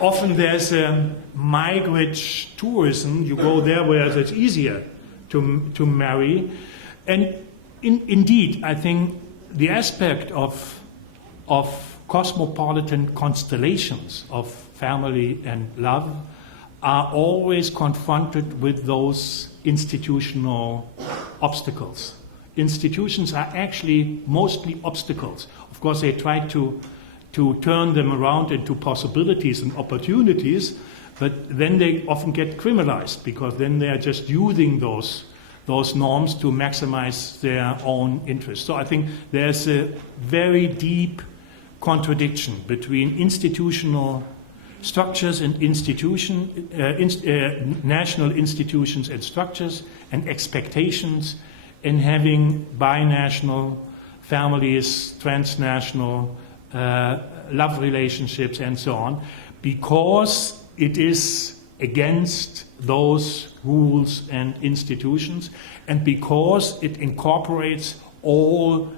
often there's migrant tourism. You go there where it's easier to marry. And indeed, I think the aspect of cosmopolitan constellations of family and love are always confronted with those institutional obstacles. Institutions are actually mostly obstacles. Of course, they try to turn them around into possibilities and opportunities, but then they often get criminalized because then they are just using those norms to maximize their own interests. So I think there's a very deep contradiction between institutional structures and national institutions and structures and expectations in having binational families, transnational love relationships and so on, because it is against those rules and institutions, and because it incorporates all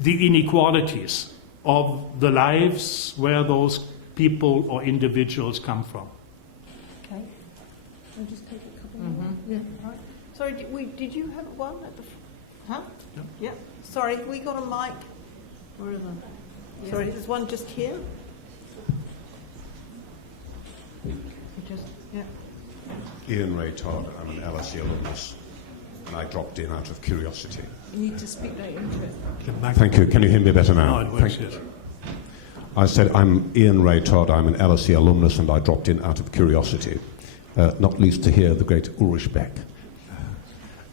the inequalities of the lives where those people or individuals come from. Okay. I'll just take a couple more. Yeah. Right. Sorry, did you have one at the huh? Yeah. Sorry, we got a mic. Where are they? Yeah. Sorry, there's one just here. Ian Ray Todd, I'm an LSE alumnus, and I dropped in out of curiosity. You need to speak right into it. Thank you. Can you hear me better now? No, it works, yes. I said, I'm Ian Ray Todd, I'm an LSE alumnus, and I dropped in out of curiosity, not least to hear the great Ulrich Beck.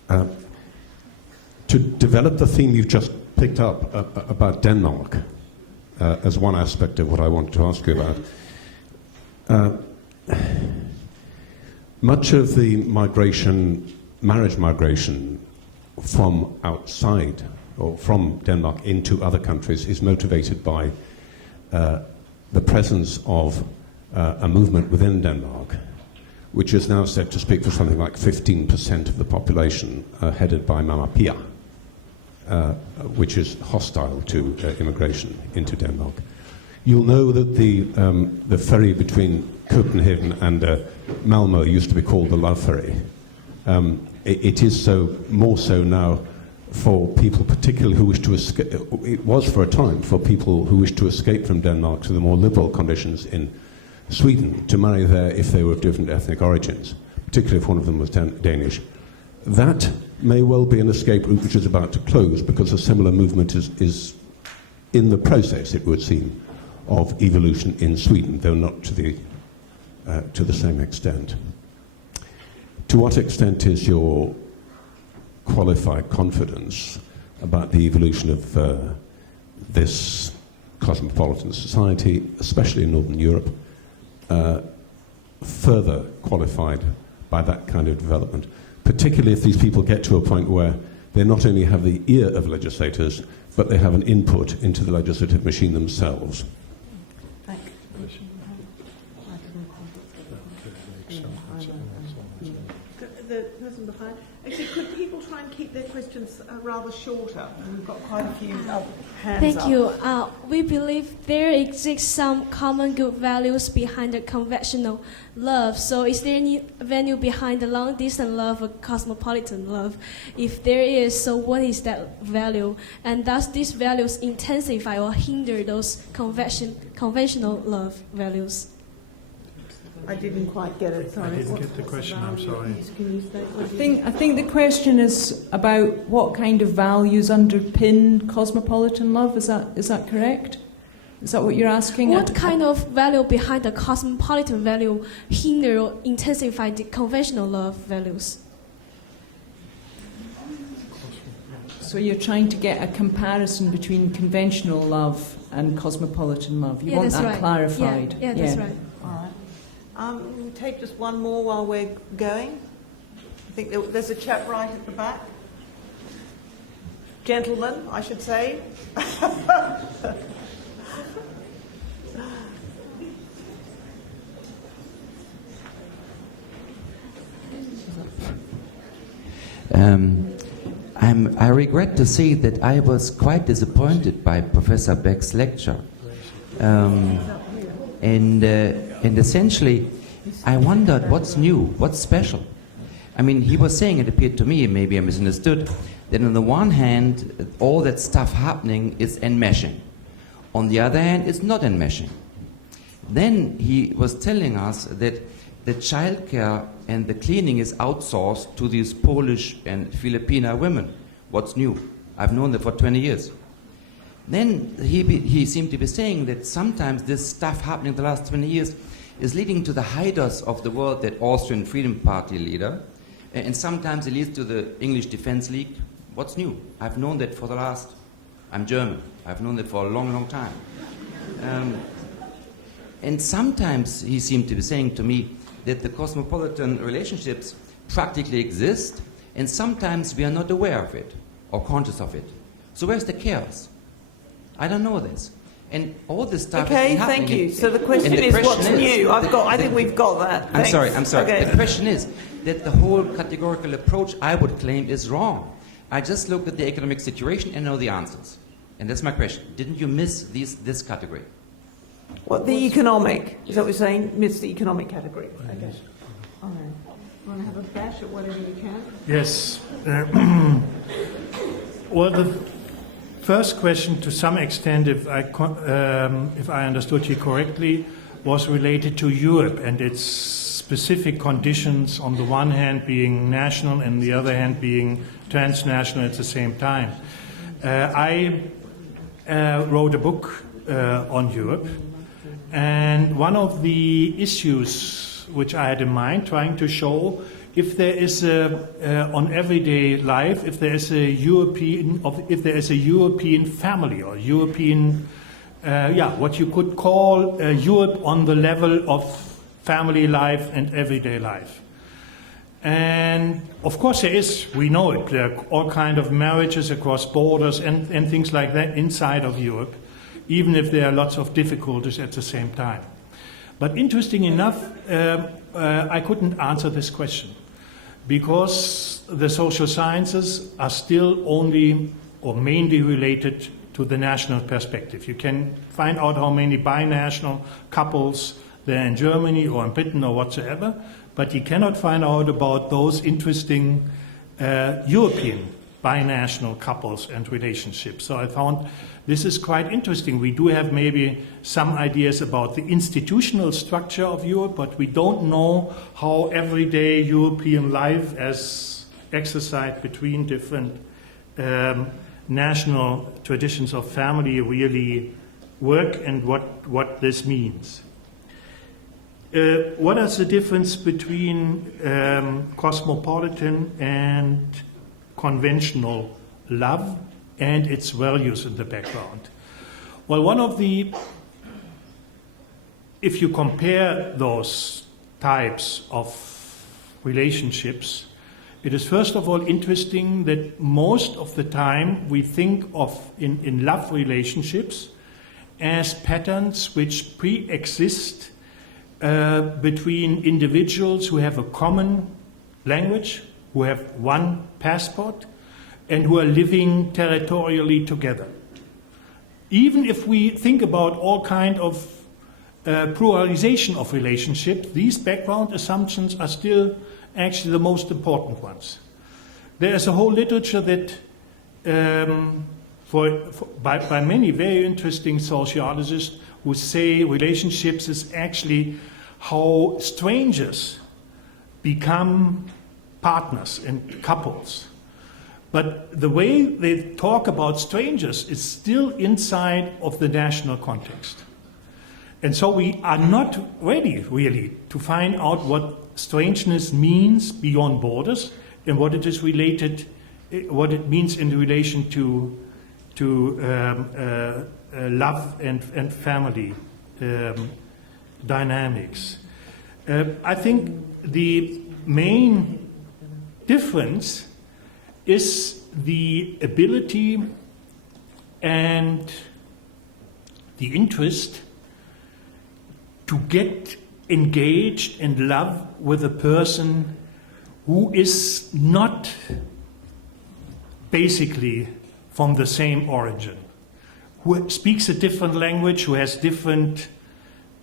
To develop the theme you've just picked up about Denmark as one aspect of what I wanted to ask you about, much of the marriage migration from outside or from Denmark into other countries is motivated by the presence of a movement within Denmark, which is now said to speak for something like 15% of the population, headed by Mama Pia, which is hostile to immigration into Denmark. You'll know that the ferry between Copenhagen and Malmö used to be called the Love Ferry. It is so, more so now, for people particularly who wish to escape. It was for a time for people who wish to escape from Denmark to the more liberal conditions in Sweden, to marry there if they were of different ethnic origins, particularly if one of them was Danish. That may well be an escape route which is about to close, because a similar movement is in the process, it would seem, of evolution in Sweden, though not to the same extent. To what extent is your qualified confidence about the evolution of this cosmopolitan society, especially in Northern Europe, further qualified by that kind of development, particularly if these people get to a point where they not only have the ear of legislators, but they have an input into the legislative machine themselves? The person behind. Actually, could people try and keep keep their questions rather shorter. We've got quite a few hands Thank up. you. We believe there exists some common good values behind the conventional love. So is there any value behind the long-distance love or cosmopolitan love? If there is, so what is that value? And does these values intensify or hinder those conventional love values? I didn't quite get it, sorry. I didn't get the question, I'm sorry. Can you say I think the question is about what kind of values underpin cosmopolitan love. Is that correct? Is that what you're asking? What kind of value behind the cosmopolitan value hinder or intensify the conventional love values? So you're trying to get a comparison between conventional love and cosmopolitan love. You want that's that right. clarified. Yeah, that's right. All right. We'll take just one more while we're going. I think there's a chap right at the back. Gentleman, I should say. I regret to say that I was quite disappointed by Professor Beck's lecture. And essentially, I wondered what's new, what's special. I mean, he was saying, it appeared to me, maybe I misunderstood, that on the one hand, all that stuff happening is enmeshing. On the other hand, it's not enmeshing. Then he was telling us that the childcare and the cleaning is outsourced to these Polish and Filipina women. What's new? I've known them for 20 years. Then he seemed to be saying that sometimes this stuff happening the last 20 years is leading to the Haidars of the world, that Austrian Freedom Party leader, and sometimes it leads to the English Defense League. What's new? I've known that for the last... I'm German. I've known that for a long, long time. And sometimes he seemed to be saying to me that the cosmopolitan relationships practically exist, and sometimes we are not aware of it or conscious of it. So where's the chaos? I don't know this. And all this stuff Okay, is happening. thank you. So the question is, what's new? I think we've got that. I'm Thanks. sorry. Okay. The question is that the whole categorical approach, I would claim, is wrong. I just look at the economic situation and know the answers. And that's my question. Didn't you miss this category? What, the economic? Is that what you're saying? Miss the economic category. Okay. All right. You want to have a bash at whatever you can? Yes. Well, the first question, to some extent, if I understood you correctly, was related to Europe and its specific conditions, on the one hand being national and the other hand being transnational at the same time. I wrote a book on Europe, and one of the issues which I had in mind, trying to show if there is on everyday life, if there is a European family or European, what you could call Europe on the level of family life and everyday life. And of course there is, we know it, there are all kinds of marriages across borders and things like that inside of Europe, even if there are lots of difficulties at the same time. But interesting enough, I couldn't answer this question because the social sciences are still only or mainly related to the national perspective. You can find out how many binational couples there are in Germany or in Britain or whatsoever, but you cannot find out about those interesting European binational couples and relationships. So I found this is quite interesting. We do have maybe some ideas about the institutional structure of Europe, but we don't know how everyday European life as exercised between different national traditions of family really work and what this means. What is the difference between cosmopolitan and conventional love and its values in the background? Well, one of the, if you compare those types of relationships, it is first of all interesting that most of the time we think of in love relationships as patterns which pre-exist between individuals who have a common language, who have one passport, and who are living territorially together. Even if we think about all kind of pluralization of relationships, these background assumptions are still actually the most important ones. There is a whole literature that, by many very interesting sociologists, who say relationships is actually how strangers become partners and couples. But the way they talk about strangers is still inside of the national context. And so we are not ready, really, to find out what strangeness means beyond borders and what it is related, what it means in relation to love and family dynamics. I think the main difference is the ability and the interest to get engaged and love with a person who is not basically from the same origin, who speaks a different language, who has different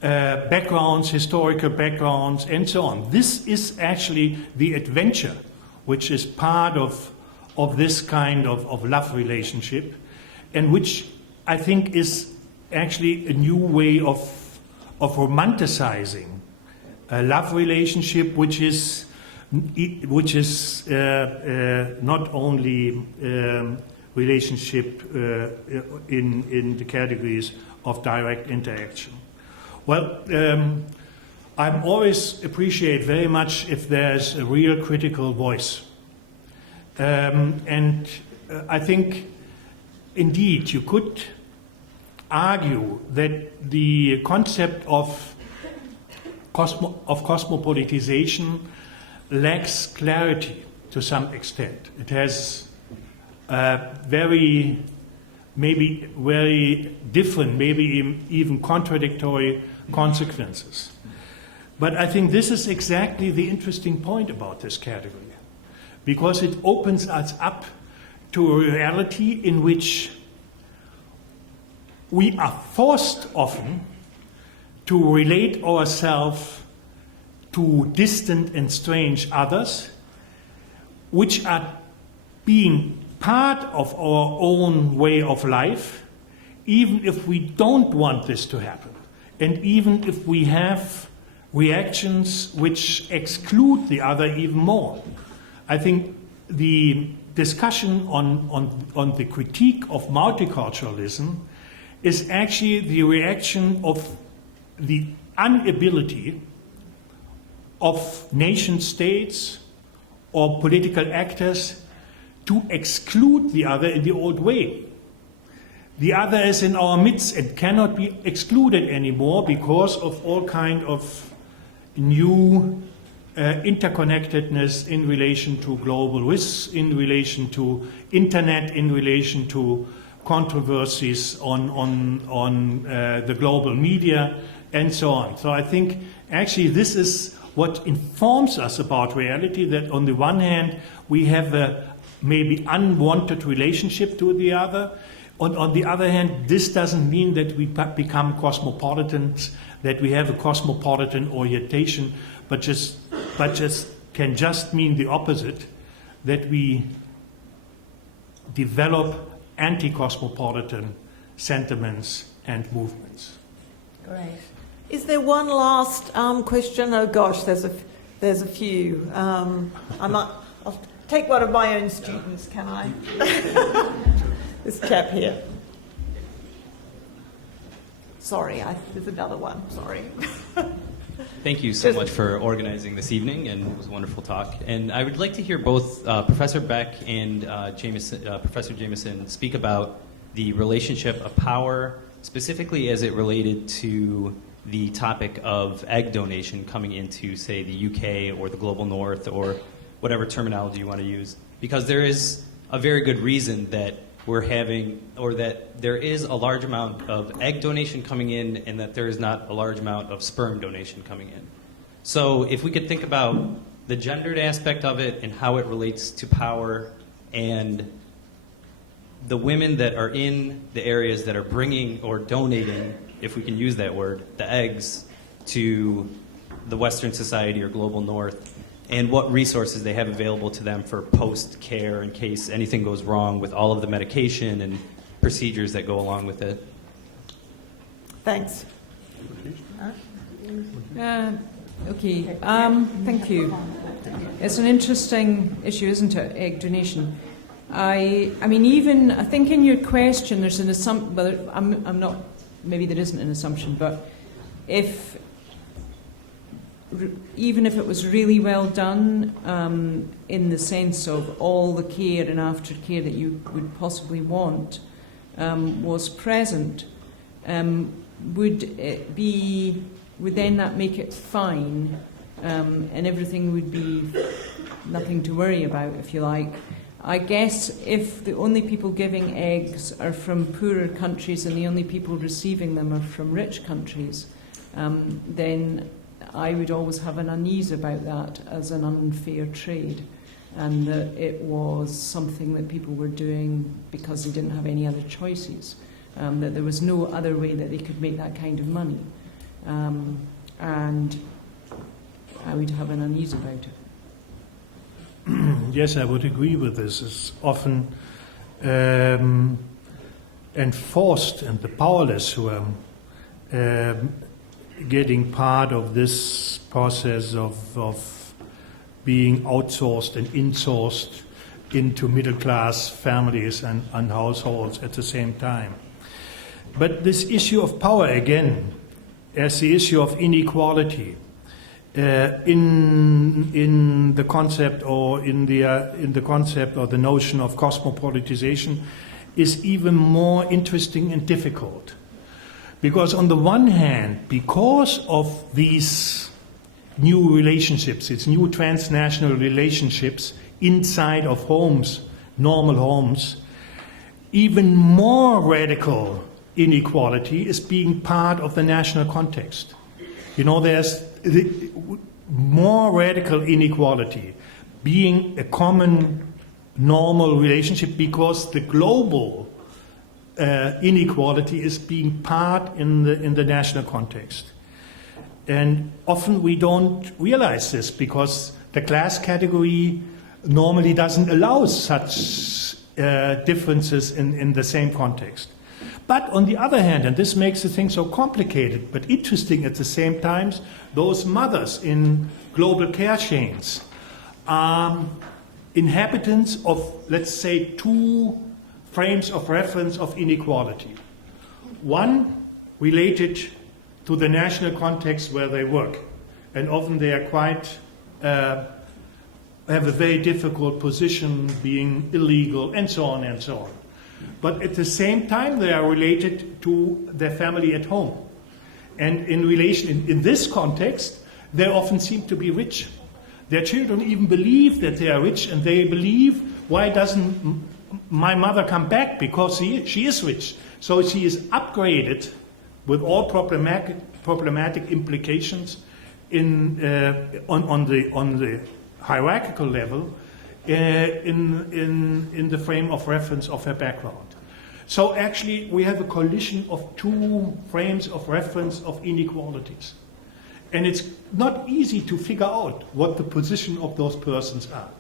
backgrounds, historical backgrounds, and so on. This is actually the adventure, which is part of this kind of love relationship, and which I think is actually a new way of romanticizing a love relationship, which is not only relationship in the categories of direct interaction. Well, I always appreciate very much if there's a real critical voice. And I think, indeed, you could argue that the concept of cosmopolitization lacks clarity to some extent. It has maybe very different, maybe even contradictory consequences. But I think this is exactly the interesting point about this category, because it opens us up to a reality in which we are forced often to relate ourselves to distant and strange others, which are being part of our own way of life, even if we don't want this to happen, and even if we have reactions which exclude the other even more. I think the discussion on the critique of multiculturalism is actually the reaction of the inability of nation states or political actors to exclude the other in the old way. The other is in our midst and cannot be excluded anymore because of all kind of new interconnectedness in relation to global risks, in relation to internet, in relation to controversies on the global media, and so on. So I think actually this is what informs us about reality, that on the one hand we have a maybe unwanted relationship to the other. On the other hand, this doesn't mean that we become cosmopolitans, that we have a cosmopolitan orientation, but can just mean the opposite, that we develop anti-cosmopolitan sentiments and movements. Great. Is there one last question? Oh gosh, there's a few. I'll take one of my own students, can I? This chap here. Sorry, there's another one. Sorry. Thank you so much for organizing this evening, and it was a wonderful talk. And I would like to hear both Professor Beck and Professor Jamieson speak about the relationship of power, specifically as it related to the topic of egg donation coming into, say, the UK or the global north or whatever terminology you want to use. Because there is a very good reason that we're having, or that there is a large amount of egg donation coming in and that there is not a large amount of sperm donation coming in. So if we could think about the gendered aspect of it and how it relates to power, and the women that are in the areas that are bringing or donating, if we can use that word, the eggs to the Western society or global North, and what resources they have available to them for post-care in case anything goes wrong with all of the medication and procedures that go along with it. Thanks. Okay, thank you. It's an interesting issue, isn't it, egg donation? I mean, I think in your question there's an assumption, but I'm not, maybe there isn't an assumption, but even if it was really well done, in the sense of all the care and aftercare that you would possibly want was present, would then that make it fine, and everything would be nothing to worry about, if you like? I guess if the only people giving eggs are from poorer countries and the only people receiving them are from rich countries, then I would always have an unease about that as an unfair trade, and that it was something that people were doing because they didn't have any other choices, that there was no other way that they could make that kind of money. And I would have an unease about it. Yes, I would agree with this. It's often enforced, and the powerless who are getting part of this process of being outsourced and insourced into middle-class families and households at the same time. But this issue of power, again, as the issue of inequality, in the concept or in the concept or the notion of cosmopolitization, is even more interesting and difficult. Because on the one hand, because of these new relationships, it's new transnational relationships inside of homes, normal homes, even more radical inequality is being part of the national context. You know, there's more radical inequality being a common normal relationship because the global inequality is being part in the national context. And often we don't realize this because the class category normally doesn't allow such differences in the same context. But on the other hand, and this makes the thing so complicated but interesting at the same time, those mothers in global care chains are inhabitants of, let's say, two frames of reference of inequality. One related to the national context where they work, and often they are quite have a very difficult position, being illegal, and so on and so on. But at the same time, they are related to their family at home. And in this context, they often seem to be rich. Their children even believe that they are rich, and they believe, why doesn't my mother come back? Because she is rich. So she is upgraded with all problematic implications on the hierarchical level in the frame of reference of her background. So actually we have a collision of two frames of reference of inequalities. And it's not easy to figure out what the position of those persons are.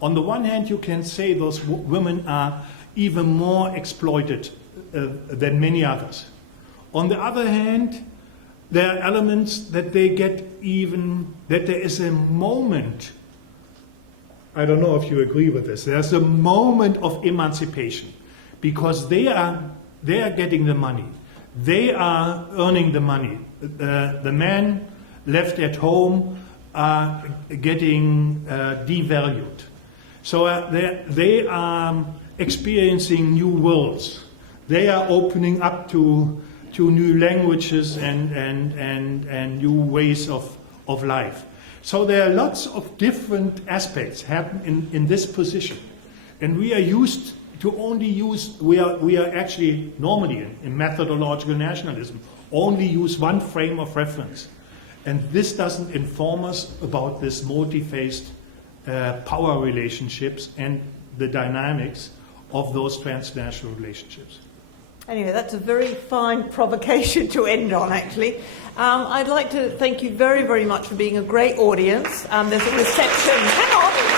On the one hand, you can say those women are even more exploited than many others. On the other hand, there are elements that they get even, that there is a moment, I don't know if you agree with this, there's a moment of emancipation because they are getting the money. They are earning the money. The men left at home are getting devalued. So they are experiencing new worlds. They are opening up to new languages and new ways of life. So there are lots of different aspects happen in this position. And we are used to only use, we are actually normally in methodological nationalism, only use one frame of reference. And this doesn't inform us about this multi-faced power relationships and the dynamics of those transnational relationships. Anyway, that's a very fine provocation to end on, actually. I'd like to thank you very, very much for being a great audience. There's a reception. Hang on.